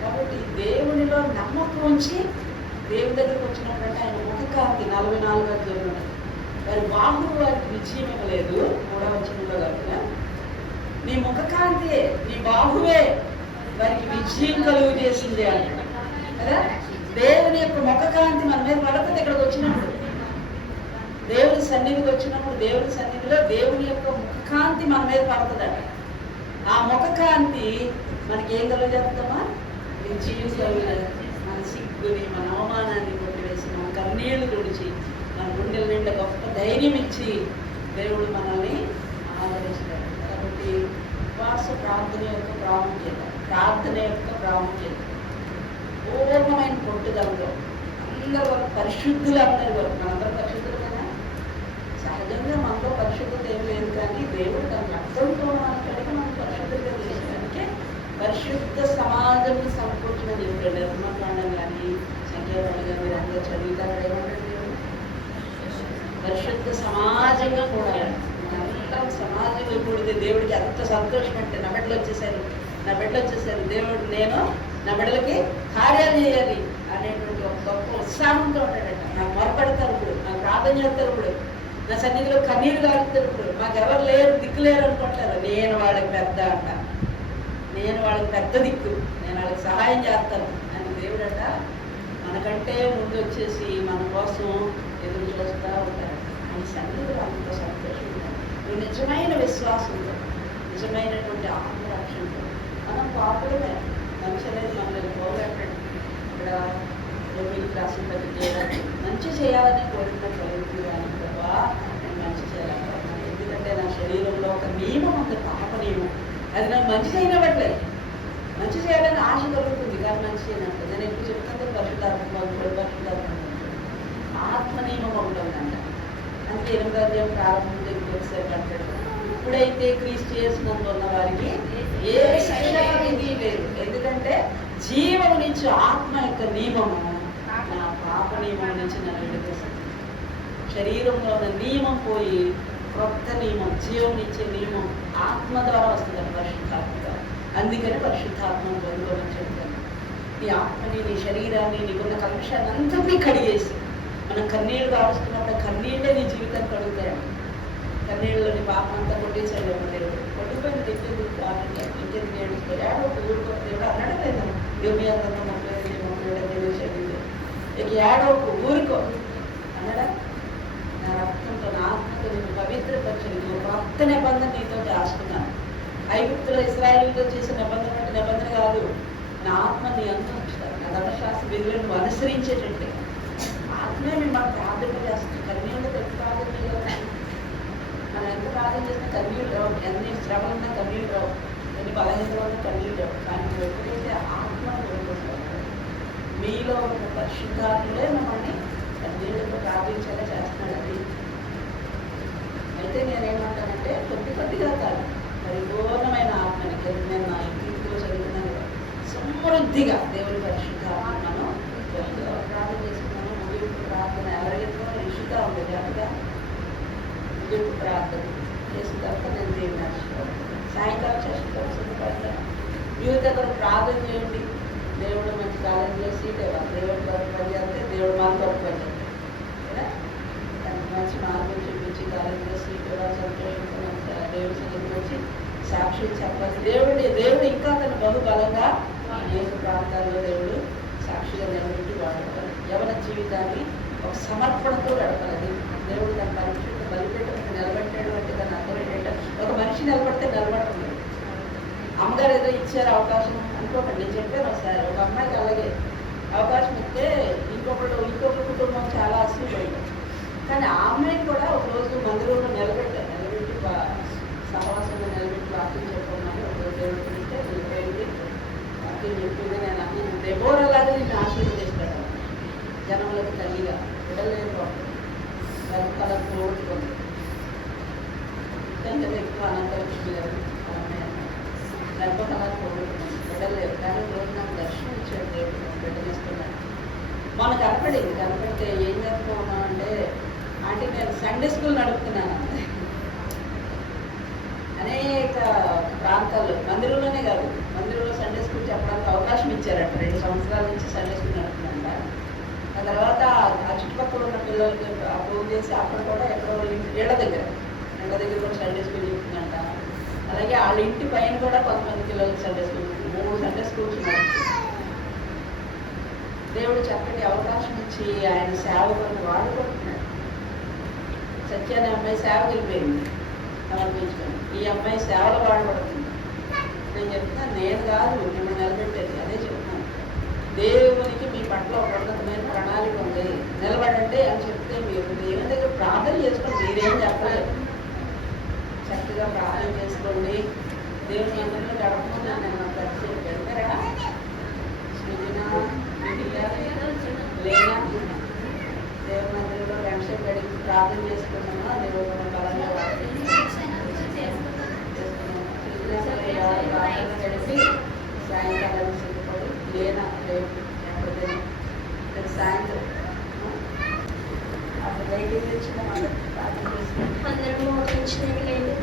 కాబట్టి దేవునిలో నమ్మకం ఉంచి దేవుని దగ్గరకు వచ్చినప్పుడంటే ఆయన ముఖ కాంతి 44 అధ్యాయంలో వారి బాహు వారికి విజయం ఇవ్వలేదు. 3వ వచనంలో కనుక నీ ముఖ కాంతి, నీ బాహువే వారికి విజయం కలుగు చేసింది అంటాడు కదా. దేవుని యొక్క ముఖ కాంతి మన మీద పడుతుంది. ఇక్కడికి వచ్చినప్పుడు, దేవుని సన్నిధికి వచ్చినప్పుడు, దేవుని సన్నిధిలో దేవుని యొక్క ముఖ కాంతి మన మీద పడుతుందట. ఆ ముఖ కాంతి మనకి ఏం కలుగుతామా? విజయం కలుగు. మన సిగ్గుని, మన అవమానాన్ని కొట్టివేసి, మన కన్నీళ్లు తుడిచి, మన గుండెల నిండా గొప్ప ధైర్యం ఇచ్చి దేవుడు మనల్ని ఆదరిస్తాడు. కాబట్టి ఉపవాస ప్రార్థన యొక్క ప్రాముఖ్యత, ప్రార్థన యొక్క ప్రాముఖ్యత పూర్ణమైన పట్టుదలతో అందరి వరకు పరిశుద్ధులు, అందరి వరకు మనందరం పరిశుద్ధులు కదా. సహజంగా మనలో పరిశుద్ధత ఏం లేదు, కానీ దేవుడు తన రక్తంతో మాట్లాడి మనం పరిశుద్ధంగా చేసినందుకే పరిశుద్ధ సమాజం సమకూర్చిన దేవుడు. నిర్మకాండం కానీ సంఖ్యాకాండం కానీ మీరు అందరూ చదువుతారు. ఏమంటారు? దేవుడు పరిశుద్ధ సమాజంగా కూడా అందరం సమాజంగా కూడితే దేవుడికి అంత సంతోషం. అంటే నా బిడ్డలు వచ్చేసారు, దేవుడు నేను నా బిడ్డలకి కార్యాలు చేయాలి అనేటువంటి ఒక గొప్ప ఉత్సాహంతో ఉంటాడట. నాకు మొరపెడతారు ఇప్పుడు, నాకు ప్రార్థన చేస్తారు ఇప్పుడు, నా సన్నిధిలో కన్నీరు కాలుతారు ఇప్పుడు. మాకు ఎవరు లేరు, దిక్కు లేరు అనుకుంటారు. నేను వాళ్ళకి పెద్ద అంట, నేను వాళ్ళకి పెద్ద దిక్కు, నేను వాళ్ళకి సహాయం చేస్తాను అని దేవుడట మనకంటే ముందు వచ్చేసి మన కోసం ఎదురు చూస్తూ ఉంటారు. ఆయన సన్నిధిలో అంత సంతోషం ఉంటారు. నిజమైన విశ్వాసంతో, నిజమైనటువంటి ఆత్మరక్షణతో మనం పాపులమే. మంచి అనేది మనల్ని పోగొట్టండి. ఇక్కడ రోగికి రాసిన చేయడానికి మంచి చేయాలని కోరిక కలుగుతుంది కానీ ప్రభా నేను మంచి చేయాలనుకుంటున్నాను. ఎందుకంటే నా శరీరంలో ఒక నియమం ఉంది, పాప నియమం. అది నాకు మంచి చేయనివ్వట్లేదు. మంచి చేయాలని ఆశ కలుగుతుంది కానీ మంచి చేయనట్లేదు. నేను ఎక్కువ చెప్తాను పరిశుద్ధాత్మ ఆత్మ నియమం ఉంటుందంట. అంటే 8వ అధ్యాయం ప్రారంభం దగ్గరికి వచ్చేసరికి అంటాడు, ఇప్పుడైతే క్రీస్తు యేసునందు ఉన్న వారికి ఏ శిక్ష విధి లేదు. ఎందుకంటే జీవం నుంచి ఆత్మ యొక్క నియమము నా పాప నియమం నుంచి నన్ను విడిపిస్తుంది. శరీరంలో ఉన్న నియమం పోయి కొత్త నియమం, జీవం ఇచ్చే నియమం ఆత్మ ద్వారా వస్తుంది, పరిశుద్ధాత్మ ద్వారా. అందుకని పరిశుద్ధాత్మను పొందుకోమని చెప్తాను. నీ ఆత్మని, నీ శరీరాన్ని, నీకున్న కలుషాన్ని అంతటినీ కడిగేసి, మనం కన్నీళ్ళు కావస్తున్నప్పుడు కన్నీళ్ళే నీ జీవితాన్ని కడుగుతాయండి. కన్నీళ్ళని పాపం అంతా కొట్టేసాడు దేవుడు. కొట్టిపోయిన దగ్గర ఇంకెందుకు ఏడుస్తాడు? ఊరుకో దేవుడు అన్నాడు లేదా? యోగి అంతా 37 చదివితే ఇక ఏడవకు, ఊరుకో అన్నాడా? నా రక్తంతో, నా ఆత్మతో నేను పవిత్రపరిచిన కొత్త నిబంధన నీతో చేస్తున్నాను. ఐగుప్తులో ఇశ్రాయేలుతో చేసిన నిబంధన అంటే నిబంధన కాదు, నా ఆత్మ నీ అంతా ఉంచుతాను. నా ధర్మశాస్త్ర విధులను అనుసరించేటట్టే ఆత్మే మేము మనం ప్రార్థన చేస్తాం. కన్నీళ్ళు తెచ్చి ప్రార్థన చేయాలి. మనం ఎంత ప్రార్థన చేసినా కన్నీళ్ళు రావు. ఎన్ని శ్రమలు ఉన్నా కన్నీళ్ళు రావు, ఎన్ని బలహీనలు ఉన్నా కన్నీళ్ళు రావు. కానీ ఎప్పుడైతే ఆత్మ కోరుకుంటాం, మీలో ఒక పరిశుద్ధాత్మలే మమ్మల్ని కన్నీళ్ళతో ప్రార్థించేలా చేస్తున్నాడు. అది అయితే నేనేమంటానంటే కొద్దిగా కాదు, పరిపూర్ణమైన ఆత్మని నేను నా ఇంటిలో చదువుతున్నాను కదా, సమృద్ధిగా దేవుని పరిశుద్ధాత్మను ప్రార్థన చేసుకున్నాను. ముగింపు ప్రార్థన ఎవరితో ఇషిత చెప్తా ఉంది జాగ్రత్త ముగింపు ప్రార్థన చేసిన తర్వాత నేను దేవుని నడుచుకోవాలి. సాయంకాలం చేసిన సిద్ధపడతాను. యూత్ దగ్గర ప్రార్థన చేయండి. దేవుడు మంచి కాలేజీలో సీట్ ఇవ్వాలి. దేవుడి కొరకు పనిచేస్తే దేవుడు మన కొరకు పనిచేస్తాడు కదా. దానికి మంచి మార్గం చూపించి కాలేజీలో సీట్ ఇవ్వాలి. సంతోషంగా దేవుడి సన్నిధికి వచ్చి సాక్షి చెప్పాలి. దేవుడు ఇంకా అతను బహుబలంగా అనేక ప్రాంతాల్లో దేవుడు సాక్షిగా నిలబెట్టి వాడుకోవాలి. యవన జీవితాన్ని ఒక సమర్పణతో గడపాలి. దేవుడు తన పరిశుద్ధ బలిపెట్టడానికి నిలబెట్టాడు అంటే దాని అర్థం ఏంటంటే ఒక మనిషి నిలబడితే నిలబడుతుంది. అమ్మగారు ఏదో ఇచ్చారు అవకాశం అనుకోకండి. నేను చెప్పాను ఒకసారి ఒక అమ్మాయికి అలాగే అవకాశం ఇస్తే ఇంకొక కుటుంబం చాలా అసూపోయింది. కానీ ఆ అమ్మాయిని కూడా ఒక రోజు మందిరంలో నిలబెట్టి సహవాసంగా నిలబెట్టి వాక్యం చెప్పమని ఒక రోజు దేవుడు పిలిస్తే వెళ్ళిపోయింది. వాక్యం చెప్పింది. నేను దెబోరాలాగా నేను ఆశీర్వదిస్తాడు జనములకు తల్లిగా బిడ్డలేని కలర్ కోరుకుంది. ఎక్కువ అనంతలక్ష్మి గారు గర్భకళ కోరుకుంది. బిడ్డలేదు కానీ రోజు నాకు దర్శనం ఇచ్చాడు దేవుడు. బిడ్డనిస్తున్నాడు. మనం కనపడితే ఏం చెప్పుకున్నామంటే అంటే నేను సండే స్కూల్ నడుపుతున్నాను. అనేక ప్రాంతాల్లో మందిరంలోనే కాదు, మందిరంలో సండే స్కూల్ చెప్పడానికి అవకాశం ఇచ్చారట. 2 సంవత్సరాల నుంచి సండే స్కూల్ నడుపుతున్నాను. ఆ తర్వాత ఆ చుట్టుపక్కల ఉన్న పిల్లలకి ఫోన్ చేసి అక్కడ కూడా ఎక్కడో ఇళ్ళ దగ్గర కూడా సండే స్కూల్ చెప్తుందంట. అలాగే వాళ్ళ ఇంటి పైన కూడా కొంతమంది పిల్లలకి సండే స్కూల్ 3 సండే స్కూల్స్ నడుపుతున్నారు. దేవుడు చక్కటి అవకాశం ఇచ్చి ఆయన సేవకులను వాడుకుంటున్నాడు. సత్యాన్ని అమ్మాయి సేవకు వెళ్ళిపోయింది సమర్పించుకొని. ఈ అమ్మాయి సేవలు వాడబడుతుంది. నేను చెప్తున్నాను, నేను కాదు మిమ్మల్ని నిలబెట్టేది. అదే చెప్తున్నాను. దేవునికి మీ పట్ల ఒక ఉన్నతమైన ప్రణాళిక ఉంది. నిలబడండి అని చెప్తే మీరు దేవుని దగ్గర ప్రార్థన చేసుకోండి. మీరేం చెప్పలేదు. చక్కగా ప్రార్థన చేసుకోండి. దేవుని అందరిలో గడపకుండా నేను ప్రతి వెళ్తారా సృజన లేదా దేవుని మందిరంలో గంటసేపు గడిపి ప్రార్థన చేసుకున్నామా దేవుడు బలంగా ప్రార్థన గడిపి సాయంకాలం సిద్ధపడి లేదా రేపు ఎప్పుడైనా సాయంత్రం అప్పుడు బయటికి తెచ్చిన ప్రార్థన చేసుకుంటాం. అందరినీ మోకరించినట్లయితే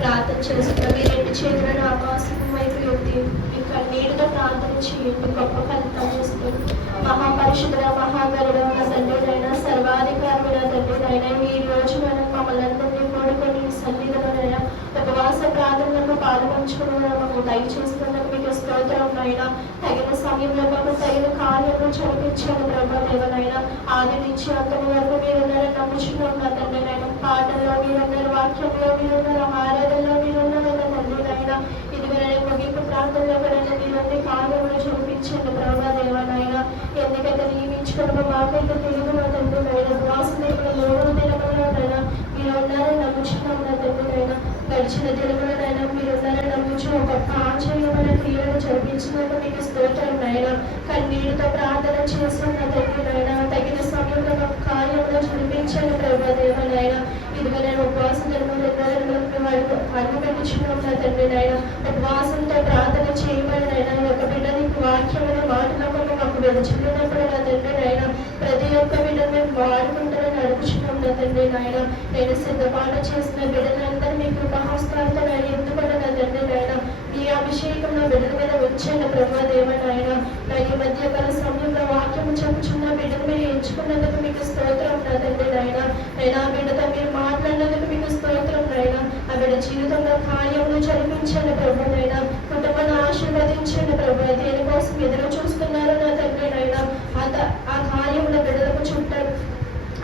ప్రార్థన చేస్తున్నాం. మీ 2 చేతులను ఆకాశం వైపు ఎత్తి ఇంకా నీటితో ప్రార్థన చేయండి. గొప్ప ఫలితాలు వస్తుంది. మహాపరిషుడ మహాగరుడ నా తండ్రినైనా సర్వాధికారుడు తండ్రినైనా ఈ రోజు మనం మమ్మల్ని అందరినీ కోడుకొని సన్నిధిలోనైనా ఉపవాస ప్రార్థనలకు పాల్పంచుకుని మాకు దయచేస్తున్నందుకు మీకు స్తోత్రం అయినా తగిన సమయంలో మాకు తగిన కార్యాలను చదివించాను ప్రభా దేవనైనా ఆది నుంచి అంతటి వరకు మీరున్నారని నమ్ముచున్నాం నా తండ్రినైనా పాటల్లో మీరున్నారు, వాక్యంలో మీరున్నారు, ఆరాధనలో మీరున్నారు నా తండ్రినైనా ఇదివరైనా ముగింపు ప్రాంతంలో కూడా మీరన్ని కార్యములు చూపించండి ప్రభా దేవనైనా. ఎందుకంటే నియమించుకోవడం మాకైతే తెలుగు నా తండ్రినైనా వాసులైన 3 దినములైనా మీరు ఉన్నారని నమ్ముచున్నాం నా తండ్రినైనా. గడిచిన దినములనైనా మీరు ఉన్నారని నమ్ముచు ఒక ఆశ్చర్యమైన క్రియలను జరిపించినందుకు మీకు స్తోత్రం నైనా. కన్నీటితో ప్రార్థన చేసిన నా తండ్రినైనా తగిన సమయంలో మాకు కార్యంలో చూపించండి ప్రభా దేవనైనా. ఇదిగో ఉపవాస దినములు అడుగు పెట్టుచున్నాం నా తండ్రినైనా. ఉపవాసంతో ప్రార్థన చేయబడినైనా ఒక బిడ్డని వాక్యమైన మాటలకు మాకు వెలుచున్నప్పుడు నా తండ్రినైనా ప్రతి ఒక్క బిడ్డను మేము వాడుకుంటారని అడుగుచున్నాం నా తండ్రినైనా. నేను సిద్ధపాటు చేసిన బిడ్డలందరూ మీ కృపహస్తాలతో ఎందుకంటే నా తండ్రినైనా మీ అభిషేకం నా బిడ్డల మీద వచ్చాను ప్రభా దేవనైనా. ఈ మధ్యకాల సమయంలో వాక్యం చెప్పుచున్న బిడ్డను మీరు ఎంచుకున్నందుకు మీకు స్తోత్రం నా తండ్రినైనా. నేను ఆ బిడ్డతో మీరు మాట్లాడినందుకు మీకు స్తోత్రం నైనా. ఆ బిడ్డ జీవితంలో కార్యములు జరిపించండి ప్రభునైనా. కుటుంబాన్ని ఆశీర్వదించండి ప్రభు. దేనికోసం ఎదురు చూస్తున్నారు నా తండ్రినైనా ఆ కార్యముల బిడ్డలకు చుట్టారు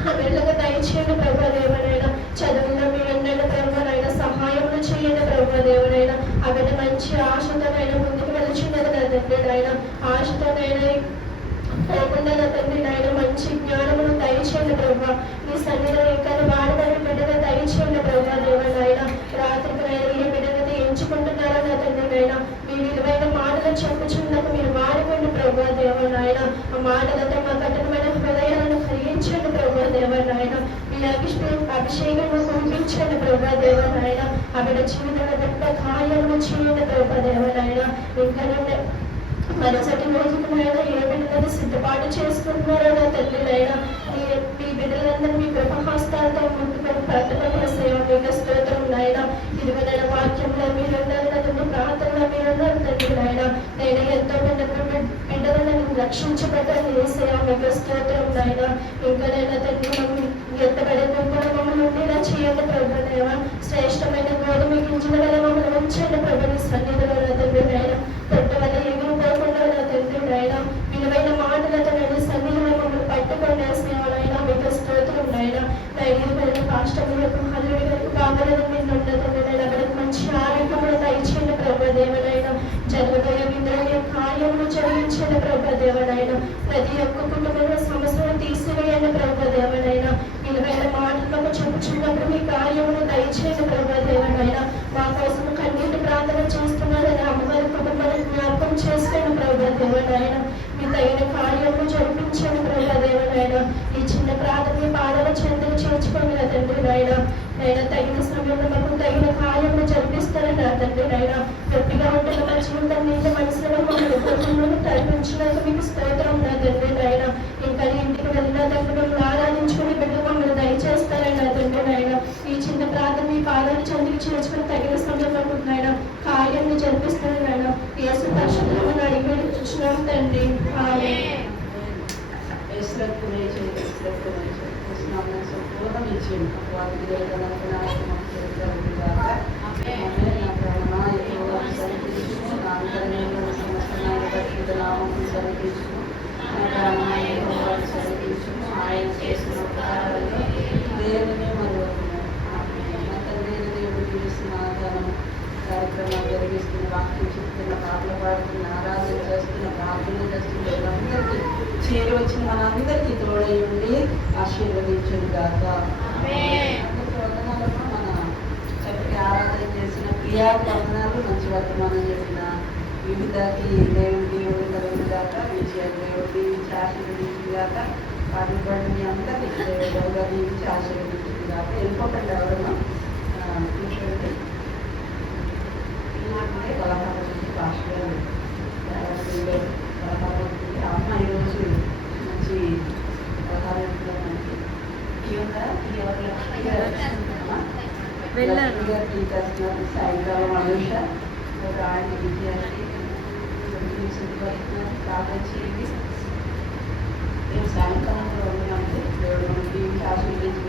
ఆ బిడ్డలకు దయచేయండి ప్రభా దేవనైనా. చదువులో మీరన్నైనా ప్రభునైనా సహాయములు చేయండి ప్రభా దేవనైనా. ఆ బిడ్డ మంచి ఆశతోనైనా ముందుకు వెళ్తున్నది నా తండ్రినైనా. ఆశతోనైనా పోకుండా నా తండ్రినైనా మంచి జ్ఞానమును దయచేయండి ప్రభా. మీ సన్నిధిలో ఇంకా వాడబడి బిడ్డగా దయచేయండి ప్రభా దేవనైనా. రాత్రికైనా ఈ బిడ్డని ఎంచుకుంటున్నారా నా తండ్రినైనా. మీ విలువైన మాటలు చెప్పుచున్నప్పుడు మీరు వాడుకోండి ప్రభా దేవనైనా. ఆ మాటలతో మా కఠినమైన హృదయాలను కలిగించండి ప్రభా దేవనైనా. మీ అభిషేకము పంపించండి ప్రభా దేవనైనా. ఆ బిడ్డ జీవితంలో గొప్ప కార్యాలను చేయండి ప్రభా దేవనైనా. ఇంకా మరుసటి రోజుకునైనా ఏ బిడ్డలను సిద్ధపాటు చేసుకుంటున్నారో నా తండ్రినైనా. మీ బిడ్డలందరూ మీ కృపహస్తాలతో ముట్టుకొని పట్టుకొని వస్తాయో మీకు స్తోత్రం నాయన. ఇదిగో నేను వాక్యంలో మీరున్నారు తండ్రి, ప్రార్థనలో మీరున్నారు తండ్రి నాయన. నేను ఎంతో మంది బిడ్డలను రక్షించబడ్డాను ఏసయ్యా, మీకు స్తోత్రం నాయన. ఇంకా నేను తండ్రి ఎత్తబడే గుంపులో మమ్మల్ని ఉండేలా చేయండి ప్రభు దేవ. శ్రేష్టమైన గోధుమ గింజల వల్ల మమ్మల్ని ఉంచండి ప్రభు నీ సన్నిధిలో నా తండ్రి నాయన. పొట్ట వల్ల ఎగిరిపోకుండా నా తండ్రి నాయన. విలువైన మాటలతో నేను సన్నిధిలో మమ్మల్ని పట్టుకొని వేసేవాళ్ళైనా మీకు స్తోత్రం నాయన. ధైర్యమైన పాష్టములకు హల్లుడిలకు కావాలని మీరు ఉండదండి నాయన. అక్కడికి మంచి ఆరోగ్యములు దయచేయండి ప్రభు దేవనైనా. జరగబోయే విధుల కార్యములు జరిగించండి ప్రభు దేవనైనా. ప్రతి ఒక్క కుటుంబంలో సమస్యను తీసివేయండి ప్రభు దేవనైనా. విలువైన మాటలకు చెప్పుచున్నప్పుడు మీ కార్యములు దయచేయండి ప్రభు దేవనైనా. మా కోసం కన్నీటి ప్రార్థన చేస్తున్నారని అమ్మవారి కుటుంబాన్ని జ్ఞాపకం చేసుకోండి ప్రభు దేవనైనా. మీ తగిన కార్యములు జరిపించండి ప్రభు దేవనైనా. ఈ చిన్న ప్రార్థన పాదల చెంతలు చేర్చుకోండి నా తండ్రి నాయన. నైనా తగిన సమయంలో మాకు తగిన కార్యములు జరిపిస్తారని నా తండ్రి నాయన. గట్టిగా ఉంటున్న మా జీవితం మీద మనసులో మమ్మల్ని కుటుంబంలో తరలించినందుకు మీకు స్తోత్రం నా తండ్రి నాయన. ఇంకా ఇంటికి వెళ్ళిన తండ్రి మమ్మల్ని ఆరాధించుకుని బిడ్డ మమ్మల్ని దయచేస్తారని నా తండ్రి నాయన. ఈ చిన్న ప్రార్థన మీ పాదాలు చెందికి చేర్చుకుని తగిన సమయంలో నాయన కార్యాన్ని జరిపిస్తారని నాయన. యేసు పరిశుద్ధులను అడిగి వచ్చినాం తండ్రి. ఆమేన్. ఆయన చేసిన ఉపకారాలు దేవుని కార్యక్రమాలు జరిగిస్తున్న, వాక్యం చెప్తున్న, పాటలు పాడుతున్న, ఆరాధన చేస్తున్న, ప్రార్థన చేస్తున్న అందరికీ చేరి వచ్చిన మనందరికీ తోడై ఉండి ఆశీర్వదించును గాక. వందనాలమ్మా. మన చక్కటి ఆరాధన చేసిన క్రియాకరణాలు, మంచి వర్తమానం చెప్పిన వివిధకి దేవుడు కలుగును గాక. విజయాలు దేవుడు దీవించి ఆశీర్వదించును గాక. పాటలు పాడిన అందరికీ దేవుడుగా దీవించి ఆశీర్వదించును గాక. వెళ్ళిపోకండి ఎవరన్నా కూర్చోండి. పలహారం భాషలో పలహారం అమ్మ ఈరోజు మంచి పలహారం మనకి సాయంకాలం అనుష ఒక ఆయన విద్యార్థి ప్రార్థన చేయండి. రేపు సాయంకాలం కూడా ఉన్నామంటే దేవుడు మనకి ఆశీర్వదించి